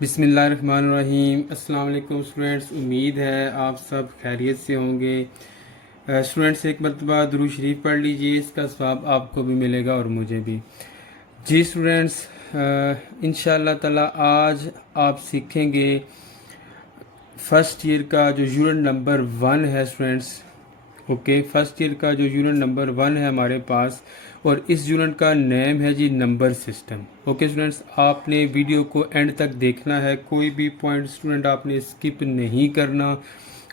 बिस्मिल्लाहिर्रहमानिर्रहीम। अस्सलाम वालेकुम स्टूडेंट्स, उम्मीद है आप सब खैरियत से होंगे। स्टूडेंट्स, एक मरतबा दुरूद शरीफ पढ़ लीजिए, इसका सवाब आपको भी मिलेगा और मुझे भी। जी स्टूडेंट्स, इंशाअल्लाह ताला आज आप सीखेंगे फर्स्ट ईयर का जो यूनिट नंबर 1 है स्टूडेंट्स। ओके, फर्स्ट ईयर का जो यूनिट नंबर 1 है हमारे पास, और इस यूनिट का नेम है जी नंबर सिस्टम। ओके स्टूडेंट्स, आपने वीडियो को एंड तक देखना है, कोई भी पॉइंट स्टूडेंट आपने स्किप नहीं करना।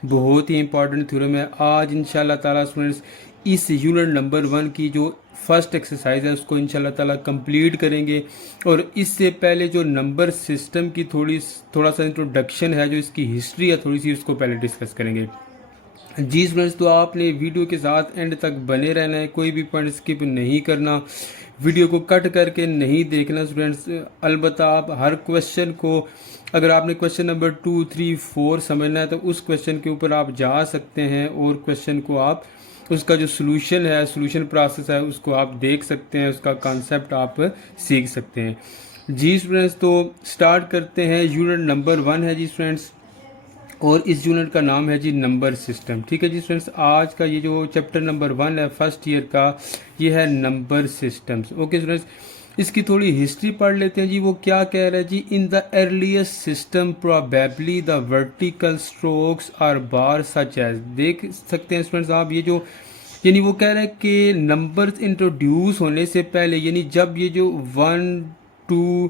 बहुत ही इंपॉर्टेंट थ्योरम है। आज इंशाल्लाह ताला स्टूडेंट्स इस यूनिट नंबर 1 की जो फर्स्ट एक्सरसाइज है उसको इंशाल्लाह ताला कंप्लीट करेंगे। और इससे पहले जो नंबर सिस्टम की थोड़ा सा इंट्रोडक्शन है, जो इसकी हिस्ट्री है थोड़ी सी, उसको पहले डिस्कस करेंगे। जी स्टूडेंट्स, तो आपने वीडियो के साथ एंड तक बने रहना है, कोई भी पॉइंट स्किप नहीं करना, वीडियो को कट करके नहीं देखना स्टूडेंट्स। अलबत्ता आप हर क्वेश्चन को, अगर आपने क्वेश्चन नंबर 2, 3, 4 समझना है तो उस क्वेश्चन के ऊपर आप जा सकते हैं और क्वेश्चन को आप, उसका जो सोल्यूशन है, सोल्यूशन प्रोसेस है, उसको आप देख सकते हैं, उसका कॉन्सेप्ट आप सीख सकते हैं। जी स्टूडेंट्स, तो स्टार्ट करते हैं। यूनिट नंबर 1 है जी स्टूडेंट्स, और इस यूनिट का नाम है जी नंबर सिस्टम। ठीक है जी स्टूडेंट्स, आज का ये जो चैप्टर नंबर 1 है फर्स्ट ईयर का, ये है नंबर सिस्टम्स। ओके स्टूडेंट्स, इसकी थोड़ी हिस्ट्री पढ़ लेते हैं जी। वो क्या कह रहा है जी, in the earliest system probably the vertical strokes are bar such as. देख सकते हैं स्टूडेंट्स आप, ये जो यानी वो कह रहा है कि नंबर्स इंट्रोड्यूस होने से पहले, यानी जब ये जो 1, 2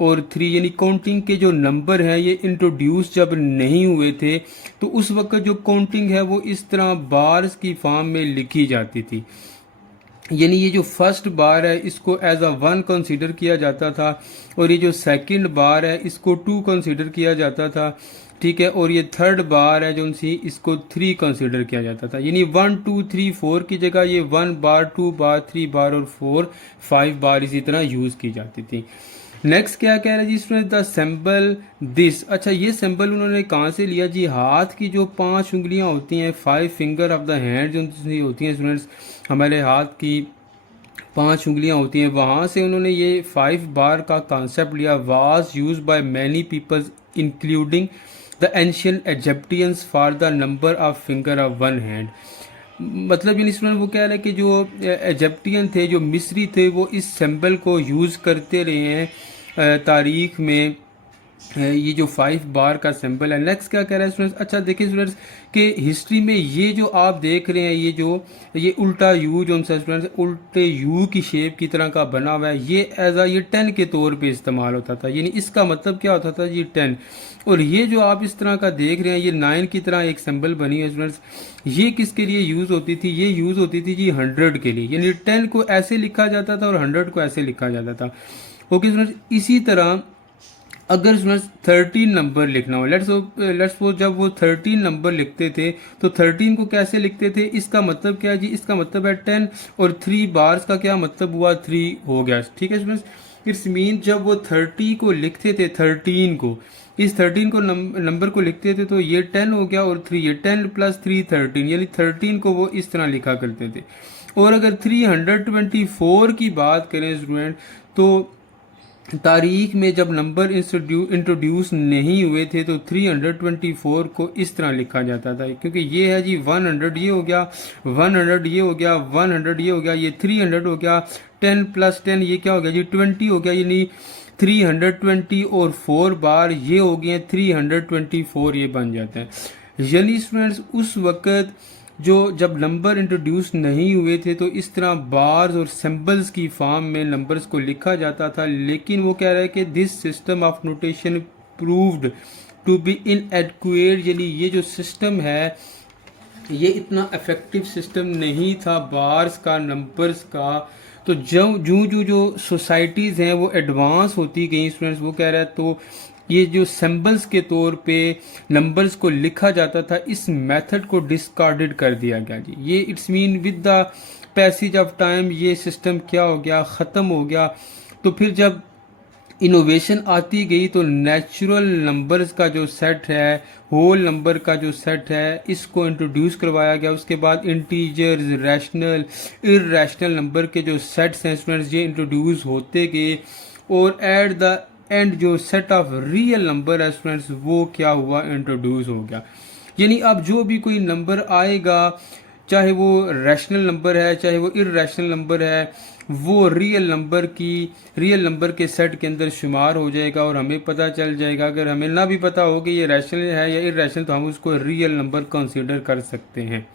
और 3 यानी काउंटिंग के जो नंबर हैं ये इंट्रोड्यूस जब नहीं हुए थे, तो उस वक्त जो काउंटिंग है वो इस तरह बार्स की फॉर्म में लिखी जाती थी। यानी ये जो फर्स्ट बार है इसको एज अ 1 कंसीडर किया जाता था, और ये जो सेकंड बार है इसको 2 कंसीडर किया जाता था। ठीक है, और ये थर्ड बार है जो सी, इसको 3 कंसीडर किया जाता था। यानी 1, 2, 3, 4 की जगह ये 1 बार, 2 बार, 3 बार और 4, 5 बार इसी तरह यूज़ की जाती थी। नेक्स्ट क्या कह रहा है जी स्टूडेंट, द सिंबल दिस। अच्छा, ये सिंबल उन्होंने कहाँ से लिया जी? हाथ की जो 5 उंगलियां होती हैं, 5 फिंगर ऑफ द हैंड जो होती हैं स्टूडेंट्स, हमारे हाथ की 5 उंगलियां होती हैं, वहाँ से उन्होंने ये 5 बार का कॉन्सेप्ट लिया। Was use by many peoples including the ancient Egyptians for the number of finger of one hand. मतलब यानी स्टूडेंट वो कह रहे हैं कि जो इजिप्टियन थे, जो मिस्री थे, वो इस सिंबल को यूज़ करते रहे हैं तारीख में। ये जो 5 बार का सिंबल है। नेक्स्ट क्या कह रहा है स्टूडेंट्स, अच्छा देखिए स्टूडेंट्स कि हिस्ट्री में ये जो आप देख रहे हैं, ये उल्टा यू जो है स्टूडेंट्स, उल्टे यू की शेप की तरह का बना हुआ है, ये एज ये 10 के तौर पे इस्तेमाल होता था। यानी इसका मतलब क्या होता था जी, 10। और ये जो आप इस तरह का देख रहे हैं, ये 9 की तरह एक सिंबल बनी है स्टूडेंट्स, ये किसके लिए यूज़ होती थी? ये यूज़ होती थी जी 100 के लिए। यानी 10 को ऐसे लिखा जाता था और 100 को ऐसे लिखा जाता था। ओके स्टूडेंट्स, इसी तरह अगर स्टूडेंट्स 13 नंबर लिखना हो, लेट्स सपोज जब वो 13 नंबर लिखते थे तो 13 को कैसे लिखते थे? इसका मतलब क्या है जी? इसका मतलब है 10, और 3 बार्स का क्या मतलब हुआ? 3 हो गया। ठीक है स्टूडेंट्स, इट्स मीन जब वो 30 को लिखते थे, 13 को, इस 13 को नंबर को लिखते थे तो ये 10 हो गया, और 3 ये 10 प्लस 3 13, यानी 13 को वो इस तरह लिखा करते थे। और अगर 324 की बात करें स्टूडेंट, तो तारीख में जब नंबर इंट्रोड्यूस नहीं हुए थे तो 324 को इस तरह लिखा जाता था, क्योंकि ये है जी 100 ये हो गया, 100 ये हो गया, 100 ये हो गया, ये 300 हो गया, 10 प्लस 10 ये क्या हो गया जी? 20 हो गया। यानी 320 और 4 बार ये हो गए 324, ये बन जाता है। यानी स्टूडेंट्स उस वक़्त जो जब नंबर इंट्रोड्यूस नहीं हुए थे तो इस तरह बार्स और सिंबल्स की फॉर्म में नंबर्स को लिखा जाता था। लेकिन वो कह रहा है कि this system of notation proved to be inadequate, यानी ये जो सिस्टम है ये इतना इफेक्टिव सिस्टम नहीं था बार्स का, नंबर्स का। तो जो सोसाइटीज़ हैं वो एडवांस होती गई स्टूडेंट्स, वो कह रहा है, तो ये जो सिंबल्स के तौर पे नंबर्स को लिखा जाता था, इस मेथड को डिस्कार्डेड कर दिया गया जी। ये it's mean with the passage of time ये सिस्टम क्या हो गया? ख़त्म हो गया। तो फिर जब इनोवेशन आती गई तो नेचुरल नंबर्स का जो सेट है, होल नंबर का जो सेट है, इसको इंट्रोड्यूस करवाया गया। उसके बाद इंटीजर्स, रैशनल, इररैशनल नंबर के जो सेट्स हैं स्टूडेंट्स, ये इंट्रोड्यूस होते गए। और एट द एंड जो सेट ऑफ रियल नंबर है स्टूडेंट्स वो क्या हुआ, इंट्रोड्यूस हो गया। यानी अब जो भी कोई नंबर आएगा, चाहे वो रैशनल नंबर है चाहे वो इररैशनल नंबर है, वो रियल नंबर के सेट के अंदर शुमार हो जाएगा और हमें पता चल जाएगा। अगर हमें ना भी पता हो कि ये रैशनल है या इररैशनल तो हम उसको रियल नंबर कंसीडर कर सकते हैं।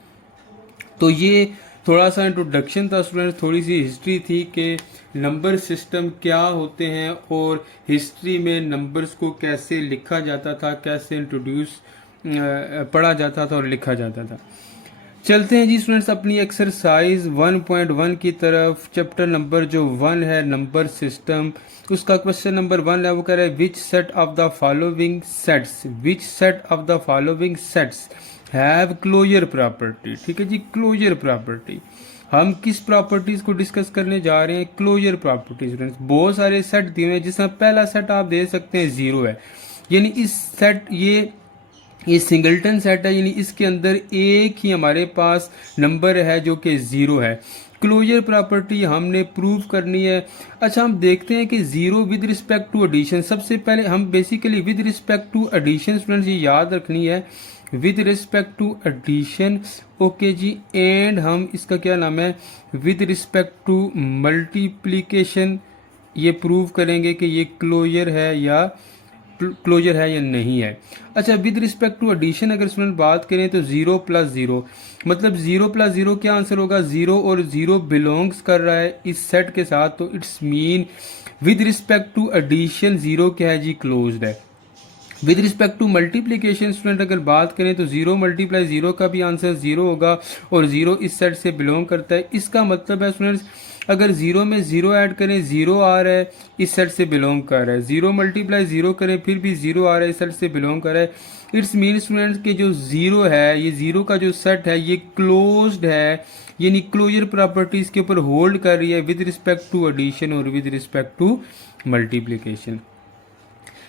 तो ये थोड़ा सा इंट्रोडक्शन था स्टूडेंट्स, थोड़ी सी हिस्ट्री थी कि नंबर सिस्टम क्या होते हैं और हिस्ट्री में नंबर्स को कैसे लिखा जाता था, कैसे इंट्रोड्यूस पढ़ा जाता था और लिखा जाता था। चलते हैं जी स्टूडेंट्स अपनी एक्सरसाइज 1.1 की तरफ। चैप्टर नंबर जो 1 है नंबर सिस्टम, उसका क्वेश्चन नंबर 1 है, वो कह रहा है which set of the following sets have closure property. ठीक है जी, क्लोजर प्रॉपर्टी। हम किस प्रॉपर्टीज को डिस्कस करने जा रहे हैं, क्लोजर प्रॉपर्टी। स्टूडेंट्स बहुत सारे सेट दिए हुए हैं, जिसमें पहला सेट आप दे सकते हैं 0 है, यानी इस सेट ये सिंगलटन सेट है, यानी इसके अंदर एक ही हमारे पास नंबर है जो कि 0 है। क्लोजर प्रॉपर्टी हमने प्रूव करनी है। अच्छा, हम देखते हैं कि 0 विद रिस्पेक्ट टू एडिशन। सबसे पहले हम basically with respect to addition students ये याद रखनी है, with respect to addition. Okay जी, एंड हम इसका क्या नाम है, विद रिस्पेक्ट टू मल्टीप्लीकेशन ये प्रूव करेंगे कि ये क्लोजर है या नहीं है। अच्छा, विद रिस्पेक्ट टू एडिशन अगर स्टूडेंट बात करें तो 0 प्लस 0 मतलब 0 प्लस 0 क्या आंसर होगा, 0 और 0 बिलोंग्स कर रहा है इस सेट के साथ, तो it's mean with respect to addition 0 क्या है जी, क्लोज्ड है। With respect to multiplication student अगर बात करें तो 0 मल्टीप्लाई 0 का भी आंसर 0 होगा और 0 इस सेट से बिलोंग करता है। इसका मतलब है स्टूडेंट्स अगर 0 में 0 ऐड करें 0 आ रहा है, इस सेट से बिलोंग कर रहा है। 0 मल्टीप्लाई 0 करें फिर भी 0 आ रहा है, इस सेट से बिलोंग कर रहा है। इट्स मीन स्टूडेंट्स के जो 0 है, ये 0 का जो सेट है ये क्लोज्ड है, यानी क्लोजर प्रॉपर्टीज के ऊपर होल्ड कर रही है विद रिस्पेक्ट टू एडिशन और with respect to multiplication.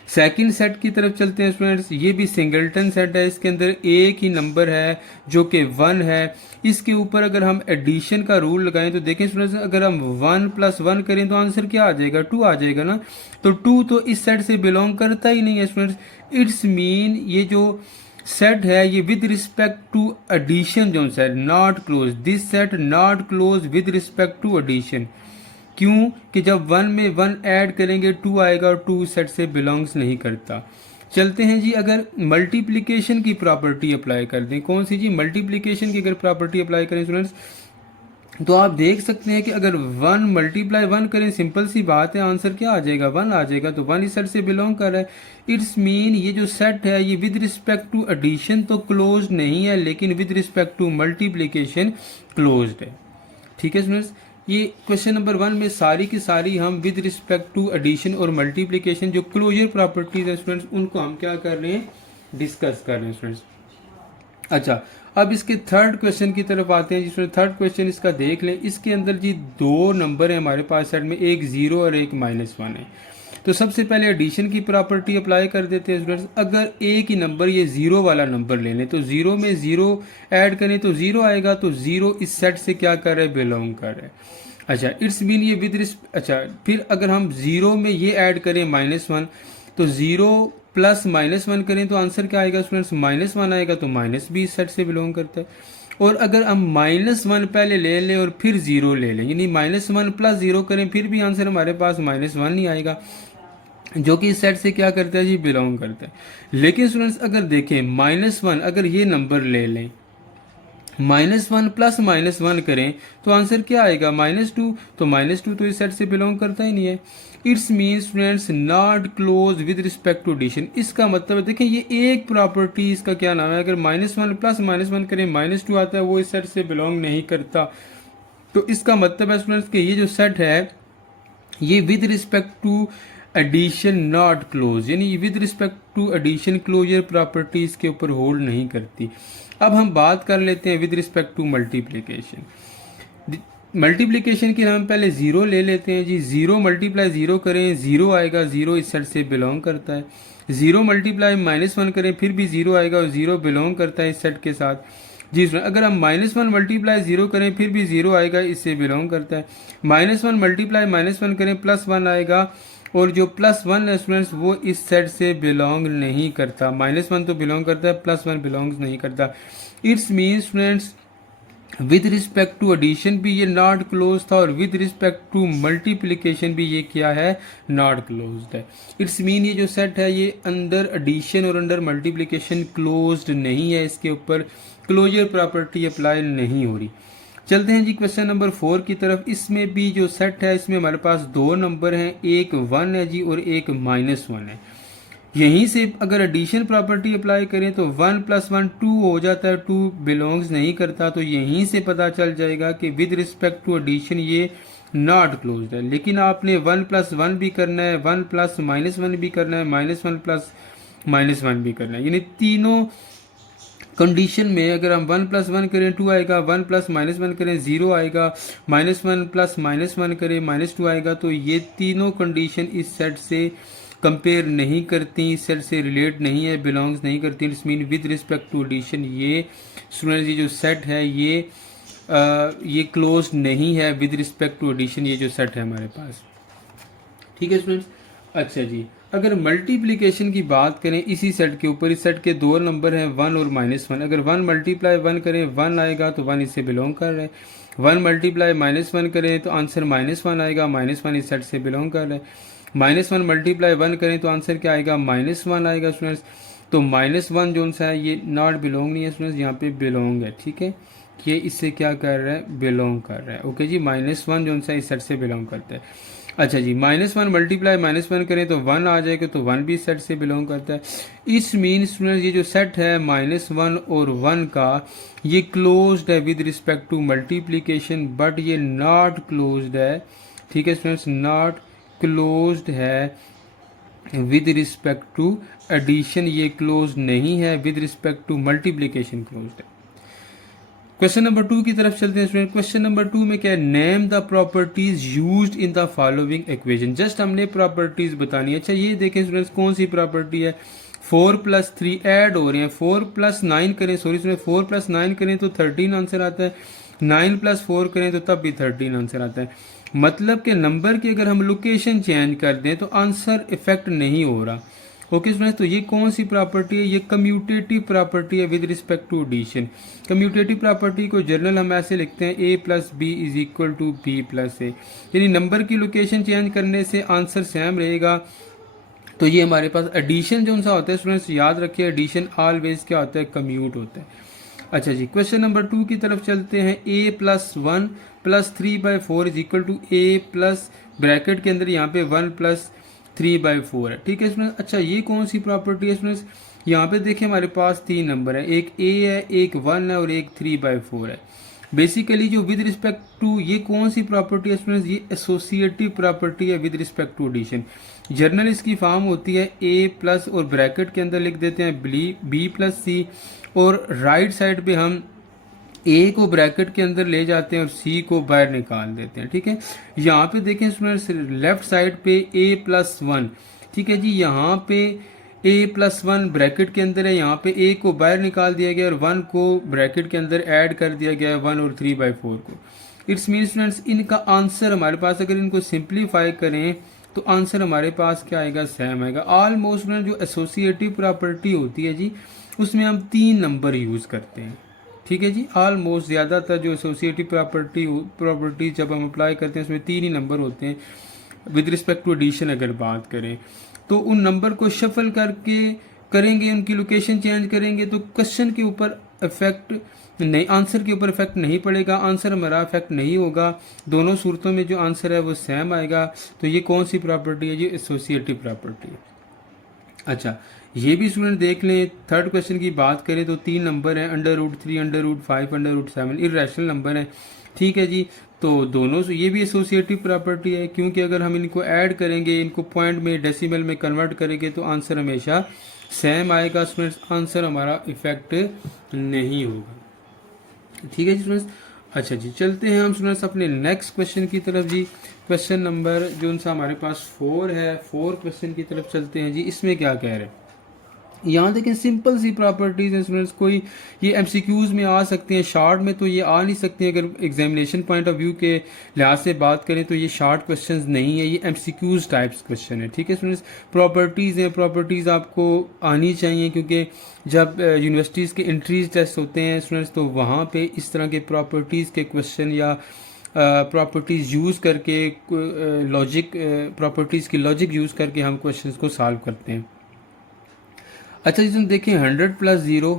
Second set की तरफ चलते हैं स्टूडेंट्स, ये भी सिंगलटन सेट है, इसके अंदर एक ही नंबर है जो कि 1 है। इसके ऊपर अगर हम एडिशन का रूल लगाएं तो देखें स्टूडेंट्स, अगर हम 1 प्लस 1 करें तो आंसर क्या आ जाएगा, 2 आ जाएगा ना। तो 2 तो इस सेट से बिलोंग करता ही नहीं है स्टूडेंट्स। इट्स मीन ये जो सेट है ये विद रिस्पेक्ट टू एडिशन जो है not close, this set not close with respect to addition. क्यों कि जब 1 में 1 ऐड करेंगे 2 आएगा और 2 सेट से बिलोंग्स नहीं करता। चलते हैं जी, अगर मल्टीप्लिकेशन की प्रॉपर्टी अप्लाई कर दें, कौन सी जी, मल्टीप्लिकेशन की अगर प्रॉपर्टी अप्लाई करें स्टूडेंट्स तो आप देख सकते हैं कि अगर 1 मल्टीप्लाई 1 करें, सिंपल सी बात है, आंसर क्या आ जाएगा, 1 आ जाएगा। तो 1 इस सेट से बिलोंग कर रहा है। इट्स मीन ये जो सेट है ये विद रिस्पेक्ट टू एडिशन तो क्लोज नहीं है, लेकिन with respect to multiplication closed है। ठीक है स्टूडेंट्स, ये क्वेश्चन नंबर 1 में सारी की सारी हम विद रिस्पेक्ट टू एडिशन और मल्टीप्लिकेशन जो क्लोजर प्रॉपर्टीज है स्टूडेंट्स उनको हम क्या कर रहे हैं, डिस्कस कर रहे हैं स्टूडेंट्स। अच्छा, अब इसके थर्ड क्वेश्चन की तरफ आते हैं जिसमें थर्ड क्वेश्चन इसका देख लें। इसके अंदर जी 2 नंबर है हमारे पास सेट में, एक 0 और एक -1 है। तो सबसे पहले एडिशन की प्रॉपर्टी अप्लाई कर देते हैं स्टूडेंट्स। अगर एक ही नंबर ये 0 वाला नंबर ले लें तो 0 में 0 ऐड करें तो 0 आएगा, तो 0 इस सेट से क्या कर रहा है, बिलोंग कर रहा है। अच्छा, इट्स मीन ये अच्छा, फिर अगर हम 0 में ये ऐड करें -1 तो 0 प्लस -1 करें तो आंसर क्या आएगा स्टूडेंट्स, -1 आएगा, तो माइनस भी इस सेट से बिलोंग करता है। और अगर हम -1 पहले ले लें और फिर 0 ले लें, यानी -1 प्लस 0 करें फिर भी आंसर हमारे पास -1 ही आएगा, जो कि इस सेट से क्या करता है जी, बिलोंग करता है। लेकिन स्टूडेंट्स अगर देखें -1 अगर ये नंबर ले लें, -1 प्लस -1 करें तो आंसर क्या आएगा, -2, तो -2 तो इस सेट से बिलोंग करता ही नहीं है। It's mean students not close with respect to addition. इसका मतलब है, देखें ये एक प्रॉपर्टी इसका क्या नाम है, अगर -1 प्लस -1 करें -2 आता है, वो इस सेट से बिलोंग नहीं करता। तो इसका मतलब है स्टूडेंट्स कि ये जो सेट है ये with respect to addition not close, यानी with respect to addition closure properties के ऊपर होल्ड नहीं करती। अब हम बात कर लेते हैं with respect to multiplication. Multiplication की हम पहले 0 ले लेते हैं जी। 0 मल्टीप्लाई 0 करें 0 आएगा, 0 इस सेट से बिलोंग करता है। 0 मल्टीप्लाई -1 करें फिर भी 0 आएगा और 0 बिलोंग करता है इस सेट के साथ जी। अगर हम -1 मल्टीप्लाई 0 करें फिर भी 0 आएगा, इससे बिलोंग करता है। -1 मल्टीप्लाई -1 करें +1 आएगा और जो +1 है स्टूडेंट्स वो इस सेट से बिलोंग नहीं करता। -1 तो बिलोंग करता है, +1 बिलोंग नहीं करता। It's mean students with respect to addition भी ये नॉट क्लोज था और विद रिस्पेक्ट टू मल्टीप्लिकेशन भी ये क्या है, नॉट क्लोज्ड है। इट्स मीन ये जो सेट है ये अंडर एडिशन और अंडर मल्टीप्लिकेशन क्लोज्ड नहीं है, इसके ऊपर क्लोजर प्रॉपर्टी अप्लाई नहीं हो रही। चलते हैं जी क्वेश्चन नंबर 4 की तरफ। इसमें भी जो सेट है इसमें हमारे पास दो नंबर हैं, एक 1 है जी और एक -1 है। यहीं से अगर एडिशन प्रॉपर्टी अप्लाई करें तो 1 + 1 2 हो जाता है, 2 बिलोंग्स नहीं करता, तो यहीं से पता चल जाएगा कि विद रिस्पेक्ट टू एडिशन ये नॉट क्लोज्ड है। लेकिन आपने 1 + 1 भी करना है, 1 + -1 भी करना है, -1 + -1 भी करना है, यानी तीनों कंडीशन में अगर हम 1 + 1 करें 2 आएगा, 1 + -1 करें 0 आएगा, -1 + -1 करें -2 आएगा। तो ये तीनों कंडीशन इस सेट से कंपेयर नहीं करती, सेट से रिलेट नहीं है, बिलोंग्स नहीं करती। It's mean with respect to addition ये स्टूडेंट्स ये जो सेट है ये क्लोज नहीं है विद रिस्पेक्ट टू एडिशन, ये जो सेट है हमारे पास। ठीक है स्टूडेंट्स। अच्छा जी, अगर मल्टीप्लिकेशन की बात करें इसी सेट के ऊपर, इस सेट के दो नंबर हैं 1 और -1। अगर 1 × 1 करें 1 आएगा तो 1 इससे बिलोंग कर रहा है। 1 × -1 करें तो आंसर -1 आएगा, -1 इस सेट से बिलोंग कर रहा है। -1 × 1 करें तो आंसर क्या आएगा, -1 आएगा स्टूडेंट्स। तो -1 जो सा है ये नॉट बिलोंग नहीं है स्टूडेंट्स, यहाँ पे बिलोंग है। ठीक है, ये इससे क्या कर रहा है, बिलोंग कर रहा है। ओके जी, -1 जो सा इस सेट से बिलोंग करता है। अच्छा जी, -1 × -1 करें तो 1 आ जाएगा, तो 1 भी सेट से बिलोंग करता है। इस मीन स्टूडेंट्स ये जो सेट है -1 और 1 का ये क्लोज्ड है with respect to multiplication, but ये नॉट क्लोज्ड है। ठीक है स्टूडेंट्स, नॉट क्लोज्ड है विद रिस्पेक्ट टू एडिशन, ये क्लोज नहीं है, with respect to multiplication closed है। क्वेश्चन नंबर 2 की तरफ चलते हैं स्टूडेंट। क्वेश्चन नंबर 2 में क्या है, name the properties used in the following equation. Just हमने प्रॉपर्टीज बतानी है। अच्छा ये देखें स्टूडेंट्स कौन सी प्रॉपर्टी है, 4 + 3 ऐड हो रहे हैं, 4 + 9 करें, सॉरी स्टूडेंट 4 + 9 करें तो 13 आंसर आता है, 9 + 4 करें तो तब भी 13 आंसर आता है। मतलब कि नंबर की अगर हम लोकेशन चेंज कर दें तो आंसर इफेक्ट नहीं हो रहा। ओके स्टूडेंट्स, तो ये कौन सी प्रॉपर्टी है, ये कम्यूटेटिव प्रॉपर्टी है with respect to addition. Commutative property को जर्नल हम ऐसे लिखते हैं a + b = b + a, यानी नंबर की लोकेशन चेंज करने से आंसर सेम रहेगा। तो ये हमारे पास एडिशन जो सा होता है स्टूडेंट्स, याद रखिए एडिशन ऑलवेज क्या होता है, कम्यूट होता है। अच्छा जी, क्वेश्चन नंबर 2 की तरफ चलते हैं। a + 1 + 3/4 = a + ब्रैकेट के अंदर यहाँ पे 1 + 3/4 है। ठीक है स्टूडेंट्स। अच्छा ये कौन सी प्रॉपर्टी है स्टूडेंट्स, यहाँ पे देखिए हमारे पास 3 नंबर है, एक a है, एक 1 है और एक 3/4 है। बेसिकली जो विद रिस्पेक्ट टू ये कौन सी प्रॉपर्टी है स्टूडेंट्स, ये एसोसिएटिव प्रॉपर्टी है with respect to addition. General इसकी फॉर्म होती है a+ और ब्रैकेट के अंदर लिख देते हैं b + c, और राइट साइड पे हम ए को ब्रैकेट के अंदर ले जाते हैं और सी को बाहर निकाल देते हैं। ठीक है, यहाँ पे देखें स्टूडेंट्स लेफ्ट साइड पे a + 1, ठीक है जी, यहाँ पे a + 1 ब्रैकेट के अंदर है, यहाँ पे a को बाहर निकाल दिया गया और 1 को ब्रैकेट के अंदर ऐड कर दिया गया है, 1 और 3/4 को। इट्स मीन स्टूडेंट्स इनका आंसर हमारे पास अगर इनको सिंप्लीफाई करें तो आंसर हमारे पास क्या आएगा, सेम आएगा। ऑलमोस्ट जो एसोसिएटिव प्रॉपर्टी होती है जी उसमें हम 3 नंबर यूज करते हैं। ठीक है जी, ऑलमोस्ट ज़्यादातर जो एसोसिएटिव प्रॉपर्टी जब हम अप्लाई करते हैं उसमें 3 ही नंबर होते हैं। विद रिस्पेक्ट टू एडिशन अगर बात करें तो उन नंबर को शफल करके करेंगे, उनकी लोकेशन चेंज करेंगे तो क्वेश्चन के ऊपर इफेक्ट नहीं, आंसर के ऊपर इफेक्ट नहीं पड़ेगा, आंसर हमारा इफेक्ट नहीं होगा। दोनों सूरतों में जो आंसर है वो सेम आएगा। तो ये कौन सी प्रॉपर्टी है, ये एसोसिएटिव प्रॉपर्टी है। अच्छा ये भी स्टूडेंट देख लें, थर्ड क्वेश्चन की बात करें तो 3 नंबर हैं, √3, √5, √7 इर्रेशनल नंबर हैं। ठीक है जी, तो दोनों ये भी एसोसिएटिव प्रॉपर्टी है, क्योंकि अगर हम इनको ऐड करेंगे, इनको पॉइंट में डेसिमल में कन्वर्ट करेंगे तो आंसर हमेशा सेम आएगा स्टूडेंट्स, आंसर हमारा इफेक्ट नहीं होगा। ठीक है जी स्टूडेंट्स। अच्छा जी, चलते हैं हम स्टूडेंट्स अपने नेक्स्ट क्वेश्चन की तरफ जी। क्वेश्चन नंबर जो उनसा हमारे पास 4 है, 4 क्वेश्चन की तरफ चलते हैं जी। इसमें क्या कह रहे हैं, यहाँ देखें सिंपल सी प्रॉपर्टीज हैं स्टूडेंट्स, कोई ये एमसीक्यूज में आ सकते हैं, शॉर्ट में तो ये आ नहीं सकते हैं। अगर एग्जामिनेशन पॉइंट ऑफ व्यू के लिहाज से बात करें तो ये शॉर्ट क्वेश्चंस नहीं है, ये एमसीक्यूज टाइप्स क्वेश्चन है। ठीक है स्टूडेंट्स, प्रॉपर्टीज़ हैं, प्रॉपर्टीज़ आपको आनी चाहिए क्योंकि जब यूनिवर्सिटीज़ के एंट्रीज टेस्ट होते हैं स्टूडेंट्स तो वहाँ पे इस तरह के प्रॉपर्टीज़ के क्वेश्चन या प्रॉपर्टीज़ यूज़ करके लॉजिक प्रॉपर्टीज़ की लॉजिक यूज़ करके हम क्वेश्चंस को सॉल्व करते हैं। अच्छा जी, तुम देखें 100 प्लस ज़ीरो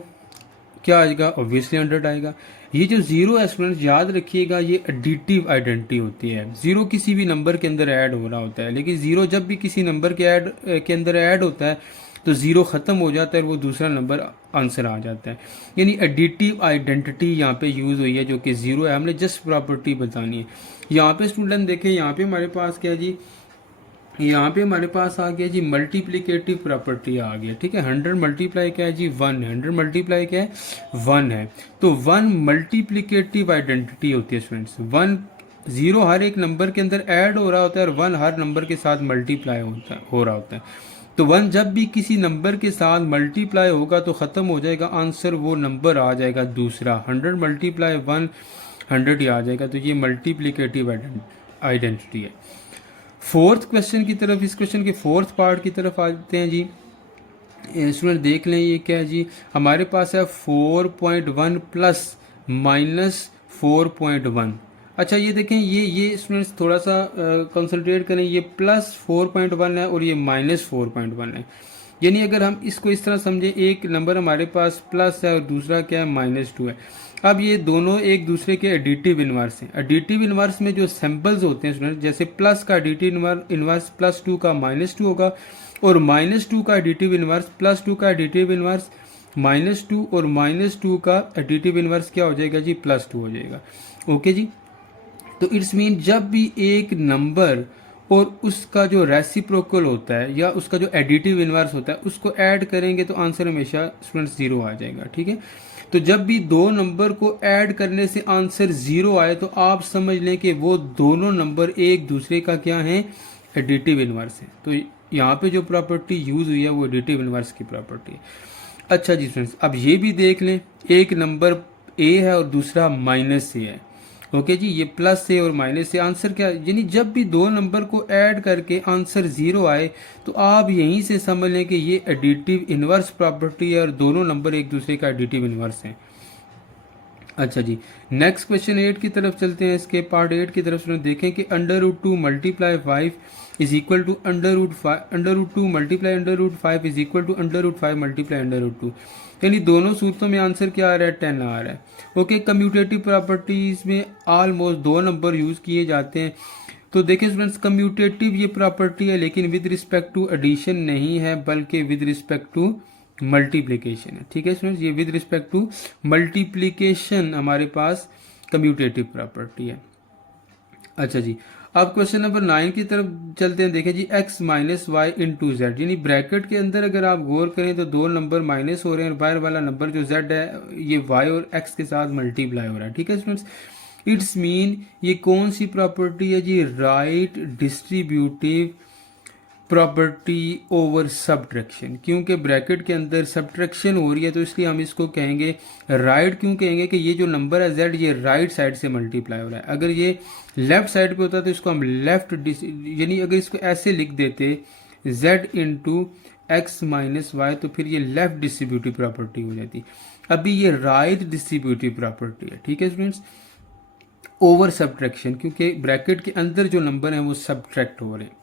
क्या आएगा, ऑब्वियसली 100 आएगा। ये जो ज़ीरो है स्टूडेंट्स याद रखिएगा ये एडिटिव आइडेंटिटी होती है। ज़ीरो किसी भी नंबर के अंदर ऐड हो रहा होता है, लेकिन ज़ीरो जब भी किसी नंबर के अंदर ऐड होता है तो ज़ीरो ख़त्म हो जाता है और वो दूसरा नंबर आंसर आ जाता है। यानी एडिटिव आइडेंटिटी यहाँ पे यूज़ हुई है जो कि ज़ीरो है, हमने जस्ट प्रॉपर्टी बतानी है। यहाँ पे स्टूडेंट देखें, यहाँ पे हमारे पास क्या जी, यहाँ पे हमारे पास आ गया जी मल्टीप्लिकेटिव प्रॉपर्टी आ गया। ठीक है, 100 मल्टीप्लाई क्या है जी 1 है, 100 मल्टीप्लाई क्या है 1 है। तो 1 मल्टीप्लिकेटिव आइडेंटिटी होती है स्टूडेंट्स। 1 ज़ीरो हर एक नंबर के अंदर ऐड हो रहा होता है और 1 हर नंबर के साथ मल्टीप्लाई हो रहा होता है। तो 1 जब भी किसी नंबर के साथ मल्टीप्लाई होगा तो ख़त्म हो जाएगा आंसर, वो नंबर आ जाएगा दूसरा। 100 मल्टीप्लाई 1 100 ही आ जाएगा। तो ये मल्टीप्लिकेटिव आइडेंटिटी है। फोर्थ क्वेश्चन की तरफ, इस क्वेश्चन के फोर्थ पार्ट की तरफ आते हैं जी। स्टूडेंट देख लें ये क्या है जी, हमारे पास है 4.1 प्लस माइनस 4.1। अच्छा ये देखें, ये स्टूडेंट्स थोड़ा सा कंसंट्रेट करें, ये प्लस 4.1 है और ये माइनस 4.1 है। यानी अगर हम इसको इस तरह समझें, एक नंबर हमारे पास प्लस है और दूसरा क्या है -2 है। अब ये दोनों एक दूसरे के एडिटिव इनवर्स हैं। एडिटिव इनवर्स में जो सैम्पल्स होते हैं स्टूडेंट, जैसे प्लस का एडिटिव इनवर्स +2 का -2 होगा और -2 का एडिटिव इनवर्स +2 का एडिटिव इनवर्स -2 और -2 का एडिटिव इनवर्स क्या हो जाएगा जी +2 हो जाएगा। ओके जी, तो इट्स मीन जब भी एक नंबर और उसका जो रेसिप्रोकल होता है या उसका जो एडिटिव इनवर्स होता है उसको ऐड करेंगे तो आंसर हमेशा स्टूडेंट्स 0 आ जाएगा। ठीक है, तो जब भी दो नंबर को ऐड करने से आंसर 0 आए तो आप समझ लें कि वो दोनों नंबर एक दूसरे का क्या है, एडिटिव इनवर्स है। तो यहाँ पे जो प्रॉपर्टी यूज हुई है वो एडिटिव इनवर्स की प्रॉपर्टी है। अच्छा जी फ्रेंड्स, अब ये भी देख लें, एक नंबर ए है और दूसरा -a है। ओके जी, ये प्लस से और माइनस से आंसर क्या, यानी जब भी दो नंबर को ऐड करके आंसर 0 आए तो आप यहीं से समझ लें कि ये एडिटिव इनवर्स प्रॉपर्टी है और दोनों नंबर एक दूसरे का एडिटिव इनवर्स हैं। अच्छा जी, नेक्स्ट क्वेश्चन 8 की तरफ चलते हैं। इसके पार्ट 8 की तरफ से देखें कि √2 multiply 5 is equal to √2 multiply √5 is equal to √5 multiply √2। यानी दोनों सूत्रों में आंसर क्या आ रहा है, 10 आ रहा है। ओके, कम्यूटेटिव प्रॉपर्टीज में ऑलमोस्ट दो नंबर यूज किए जाते हैं। तो देखिए स्टूडेंट्स, कम्यूटेटिव ये प्रॉपर्टी है लेकिन विद रिस्पेक्ट टू एडिशन नहीं है बल्कि विद रिस्पेक्ट टू मल्टीप्लिकेशन है। ठीक है स्टूडेंट्स, ये विद रिस्पेक्ट टू मल्टीप्लिकेशन हमारे पास कम्यूटेटिव प्रॉपर्टी है। अच्छा जी, अब क्वेश्चन नंबर 9 की तरफ चलते हैं। देखिए जी, x minus Y into Z, यानी ब्रैकेट के अंदर अगर आप गौर करें तो दो नंबर माइनस हो रहे हैं और बाहर वाला नंबर जो z है ये y और x के साथ मल्टीप्लाई हो रहा है। ठीक है स्टूडेंट्स, इट्स मीन ये कौन सी प्रॉपर्टी है जी, right distributive property over subtraction. क्योंकि ब्रैकेट के अंदर सब्ट्रैक्शन हो रही है तो इसलिए हम इसको कहेंगे राइट। क्यों कहेंगे कि ये जो नंबर है z ये राइट साइड से मल्टीप्लाई हो रहा है। अगर ये लेफ्ट साइड पे होता तो इसको हम लेफ्ट, यानी अगर इसको ऐसे लिख देते z into X minus Y तो फिर ये लेफ्ट डिस्ट्रीब्यूटिव प्रॉपर्टी हो जाती। अभी ये राइट डिस्ट्रीब्यूटिव प्रॉपर्टी है। ठीक है स्टूडेंट्स, ओवर सब्ट्रैक्शन क्योंकि ब्रैकेट के अंदर जो नंबर हैं वो सब्ट्रैक्ट हो रहे हैं।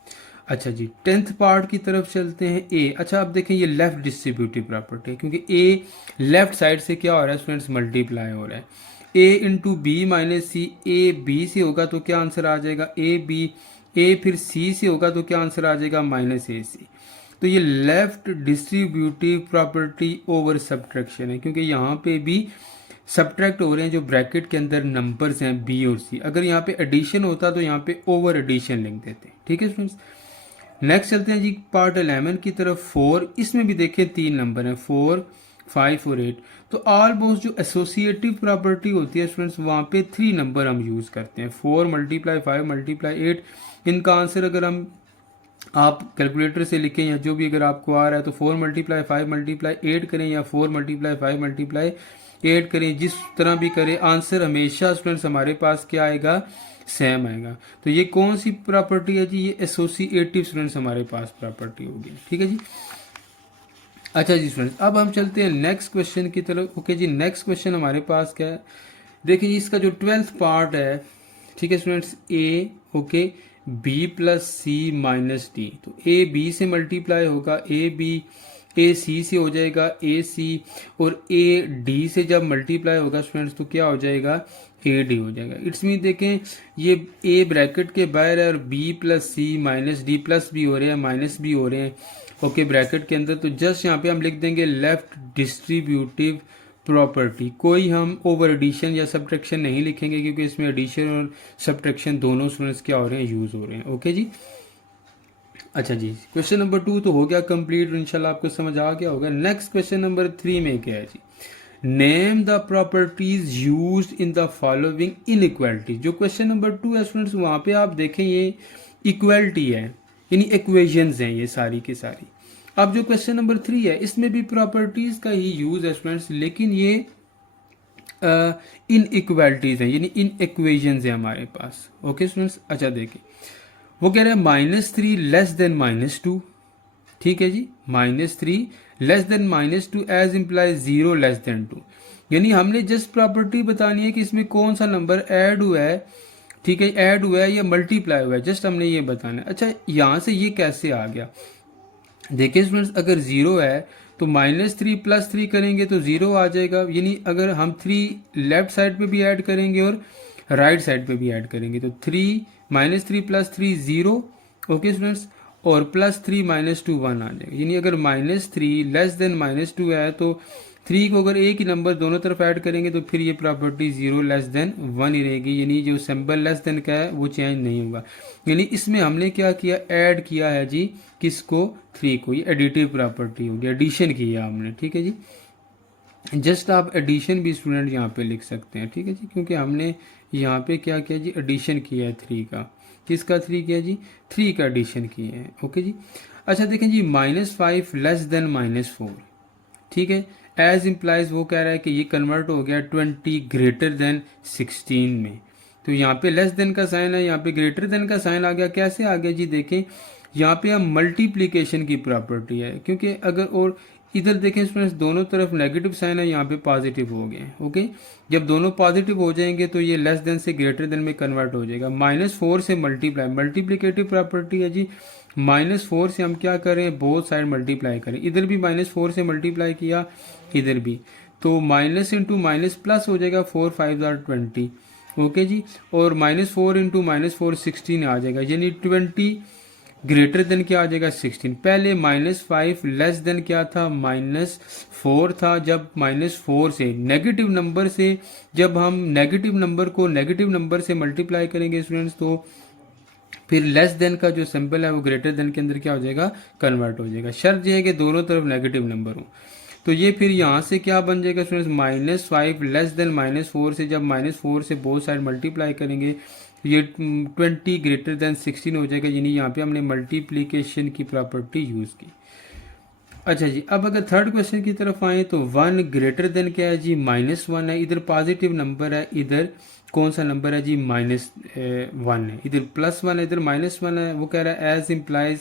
अच्छा जी, 10th पार्ट की तरफ चलते हैं। ए, अच्छा अब देखें ये लेफ्ट डिस्ट्रीब्यूटिव प्रॉपर्टी है क्योंकि ए लेफ्ट साइड से क्या हो रहा है स्टूडेंट्स, मल्टीप्लाई हो रहा है। A into b minus c, a b से होगा तो क्या आंसर आ जाएगा ए बी, ए फिर सी से होगा तो क्या आंसर आ जाएगा -a सी। तो ये left distributive property over subtraction है क्योंकि यहाँ पे भी सब्ट्रैक्ट हो रहे हैं जो ब्रैकेट के अंदर नंबर्स हैं बी और सी। अगर यहाँ पे एडिशन होता तो यहाँ पे ओवर एडिशन लिख देते। ठीक है स्टूडेंट्स, नेक्स्ट चलते हैं जी पार्ट 11 की तरफ। 4, इसमें भी देखें 3 नंबर हैं 4, 5 और 8। तो ऑलमोस्ट जो एसोसिएटिव प्रॉपर्टी होती है स्टूडेंट्स वहाँ पे 3 नंबर हम यूज़ करते हैं, 4 मल्टीप्लाई 5 मल्टीप्लाई 8। इनका आंसर अगर हम आप कैलकुलेटर से लिखें या जो भी अगर आपको आ रहा है तो 4 मल्टीप्लाई 5 मल्टीप्लाई 8 करें या 4 मल्टीप्लाई 5 मल्टीप्लाई 8 करें, जिस तरह भी करें आंसर हमेशा स्टूडेंट्स हमारे पास क्या आएगा, सेम आएगा। तो ये कौन सी प्रॉपर्टी है जी, ये एसोसिएटिव स्टूडेंट्स हमारे पास प्रॉपर्टी होगी। ठीक है जी। अच्छा जी स्टूडेंट्स, अब हम चलते हैं नेक्स्ट क्वेश्चन की तरफ। ओके जी, नेक्स्ट क्वेश्चन हमारे पास क्या है, देखिए जी इसका जो 12th पार्ट है, ठीक है स्टूडेंट्स, ए ओके बी प्लस सी माइनस डी। तो ए बी से मल्टीप्लाई होगा, ए बी ए सी से हो जाएगा ए सी, और ए डी से जब मल्टीप्लाई होगा स्टूडेंट्स तो क्या हो जाएगा, ए डी हो जाएगा। इट्स मीन देखें ये ए ब्रैकेट के बाहर है और बी प्लस सी माइनस डी, प्लस भी हो रहे हैं माइनस भी हो रहे हैं ओके ब्रैकेट के अंदर। तो जस्ट यहाँ पे हम लिख देंगे लेफ्ट डिस्ट्रीब्यूटिव प्रॉपर्टी। कोई हम ओवर एडिशन या सब्ट्रैक्शन नहीं लिखेंगे क्योंकि इसमें एडिशन और सब्ट्रैक्शन दोनों स्टूडेंट्स क्या हो रहे हैं, यूज हो रहे हैं। ओके जी। अच्छा जी, क्वेश्चन नंबर 2 तो हो गया कंप्लीट, इंशाल्लाह आपको समझ आ गया होगा। नेक्स्ट क्वेश्चन नंबर 3 में क्या है जी, name the properties used in the following inequality. जो क्वेश्चन नंबर 2 है स्टूडेंट्स, वहां पे आप देखें ये इक्वालिटी है, यानी इक्वेशंस हैं ये सारी की सारी। अब जो क्वेश्चन नंबर 3 है इसमें भी प्रॉपर्टीज का ही यूज है स्टूडेंट्स, लेकिन ये इन इक्वालिटीज हैं, यानी इन इक्वेशंस है हमारे पास। ओके स्टूडेंट्स, अच्छा देखिए वो कह रहे हैं -3 लेस देन -2। ठीक है जी, -3 less than -2 as implies 0 less than 2। यानी हमने जस्ट प्रॉपर्टी बतानी है कि इसमें कौन सा नंबर ऐड हुआ है, ठीक है, ऐड हुआ है या मल्टीप्लाई हुआ है, जस्ट हमने ये बताना है। अच्छा यहां से ये कैसे आ गया, देखिए स्टूडेंट्स अगर 0 है तो -3 + 3 करेंगे तो 0 आ जाएगा। यानी अगर हम 3 लेफ्ट साइड पे भी ऐड करेंगे और राइट साइड पे भी ऐड करेंगे तो 3 -3 + 3 0। ओके स्टूडेंट्स, और +3 -2 1 आ जाएगा। यानी अगर -3 लेस देन -2 है तो 3 को अगर एक ही नंबर दोनों तरफ ऐड करेंगे तो फिर ये प्रॉपर्टी 0 लेस देन 1 ही रहेगी। यानी जो सिंबल लेस देन का है वो चेंज नहीं होगा। यानी इसमें हमने क्या किया, ऐड किया है जी किसको, 3 को। ये एडिटिव प्रॉपर्टी होगी, एडिशन किया हमने। ठीक है जी, जस्ट आप एडिशन भी स्टूडेंट यहाँ पे लिख सकते हैं। ठीक है जी, क्योंकि हमने यहाँ पे क्या किया जी, एडिशन किया है 3 का। किसका 3 किया जी, 3 का एडिशन किया है। ओके जी। अच्छा देखें जी, -5 लेस देन -4। ठीक है, एज इम्प्लाइज वो कह रहा है कि ये कन्वर्ट हो गया 20 ग्रेटर देन 16 में। तो यहाँ पे लेस देन का साइन है, यहाँ पे ग्रेटर देन का साइन आ गया। कैसे आ गया जी, देखें यहाँ पे हम मल्टीप्लीकेशन की प्रॉपर्टी है, क्योंकि अगर और इधर देखें स्टूडेंट्स दोनों तरफ नेगेटिव साइन है, यहाँ पे पॉजिटिव हो गए। ओके, जब दोनों पॉजिटिव हो जाएंगे तो ये लेस देन से ग्रेटर देन में कन्वर्ट हो जाएगा। -4 से मल्टीप्लाई, मल्टीप्लिकेटिव प्रॉपर्टी है जी। -4 से हम क्या करें, बोथ साइड मल्टीप्लाई करें। इधर भी -4 से मल्टीप्लाई किया, इधर भी, तो माइनस इंटू माइनस प्लस हो जाएगा, 4 5 20। ओके जी, और -4 इंटू -4 16 आ जाएगा। यानी 20 ग्रेटर देन क्या आ जाएगा, 16। पहले -5 लेस देन क्या था, -4 था। जब -4 से नेगेटिव नंबर से, जब हम नेगेटिव नंबर को नेगेटिव नंबर से मल्टीप्लाई करेंगे स्टूडेंट्स तो फिर लेस देन का जो सिंबल है वो ग्रेटर देन के अंदर क्या हो जाएगा, कन्वर्ट हो जाएगा। शर्त यह है कि दोनों तरफ नेगेटिव नंबर हो। तो ये फिर यहाँ से क्या बन जाएगा स्टूडेंट्स, -5 लेस देन -4 से जब -4 से बोथ साइड मल्टीप्लाई करेंगे ये 20 ग्रेटर देन 16 हो जाएगा। यानी यहाँ पे हमने मल्टीप्लीकेशन की प्रॉपर्टी यूज की। अच्छा जी, अब अगर थर्ड क्वेश्चन की तरफ आए तो 1 ग्रेटर देन क्या है जी, -1 है। इधर पॉजिटिव नंबर है, इधर कौन सा नंबर है जी, -1 है। इधर +1 है, इधर -1 है। वो कह रहा है एज इम्प्लाइज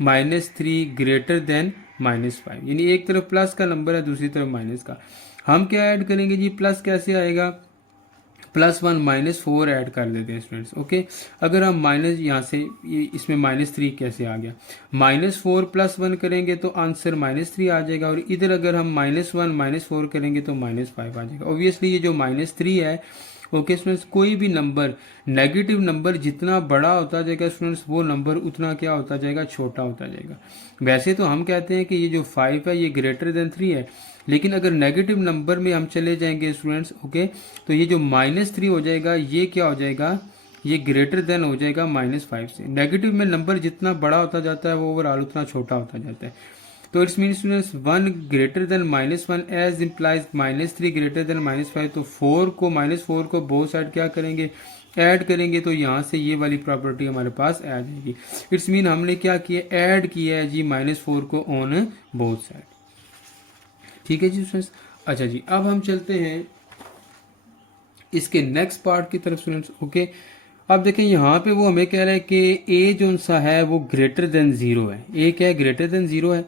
-3 ग्रेटर देन -5। यानी एक तरफ प्लस का नंबर है, दूसरी तरफ माइनस का। हम क्या ऐड करेंगे जी, प्लस कैसे आएगा, +1 -4 ऐड कर देते हैं स्टूडेंट्स। ओके, अगर हम माइनस यहाँ से इसमें -3 कैसे आ गया, -4 +1 करेंगे तो आंसर -3 आ जाएगा। और इधर अगर हम -1 -4 करेंगे तो -5 आ जाएगा। ऑब्वियसली ये जो -3 है, ओके स्टूडेंट्स, कोई भी नंबर नेगेटिव नंबर जितना बड़ा होता जाएगा स्टूडेंट्स वो नंबर उतना क्या होता जाएगा, छोटा होता जाएगा। वैसे तो हम कहते हैं कि ये जो 5 है ये ग्रेटर देन 3 है, लेकिन अगर नेगेटिव नंबर में हम चले जाएंगे स्टूडेंट्स, ओके, तो ये जो -3 हो जाएगा ये क्या हो जाएगा, ये ग्रेटर देन हो जाएगा -5 से। नेगेटिव में नंबर जितना बड़ा होता जाता है वो ओवरऑल उतना छोटा होता जाता है। तो it's mean students 1 greater than -1 as implies -3 greater than -5। तो 4 को बोथ साइड क्या करेंगे, ऐड करेंगे तो यहाँ से ये वाली प्रॉपर्टी हमारे पास आ जाएगी। इट्स मीन हमने क्या किया, ऐड किया है जी -4 को ऑन बोथ साइड। ठीक है जी स्टूडेंट्स। अच्छा जी, अब हम चलते हैं इसके नेक्स्ट पार्ट की तरफ स्टूडेंट्स। ओके, अब देखें यहाँ पे वो हमें कह रहा है कि ए जो सा है वो ग्रेटर देन 0 है। ए क्या है, ग्रेटर देन 0 है।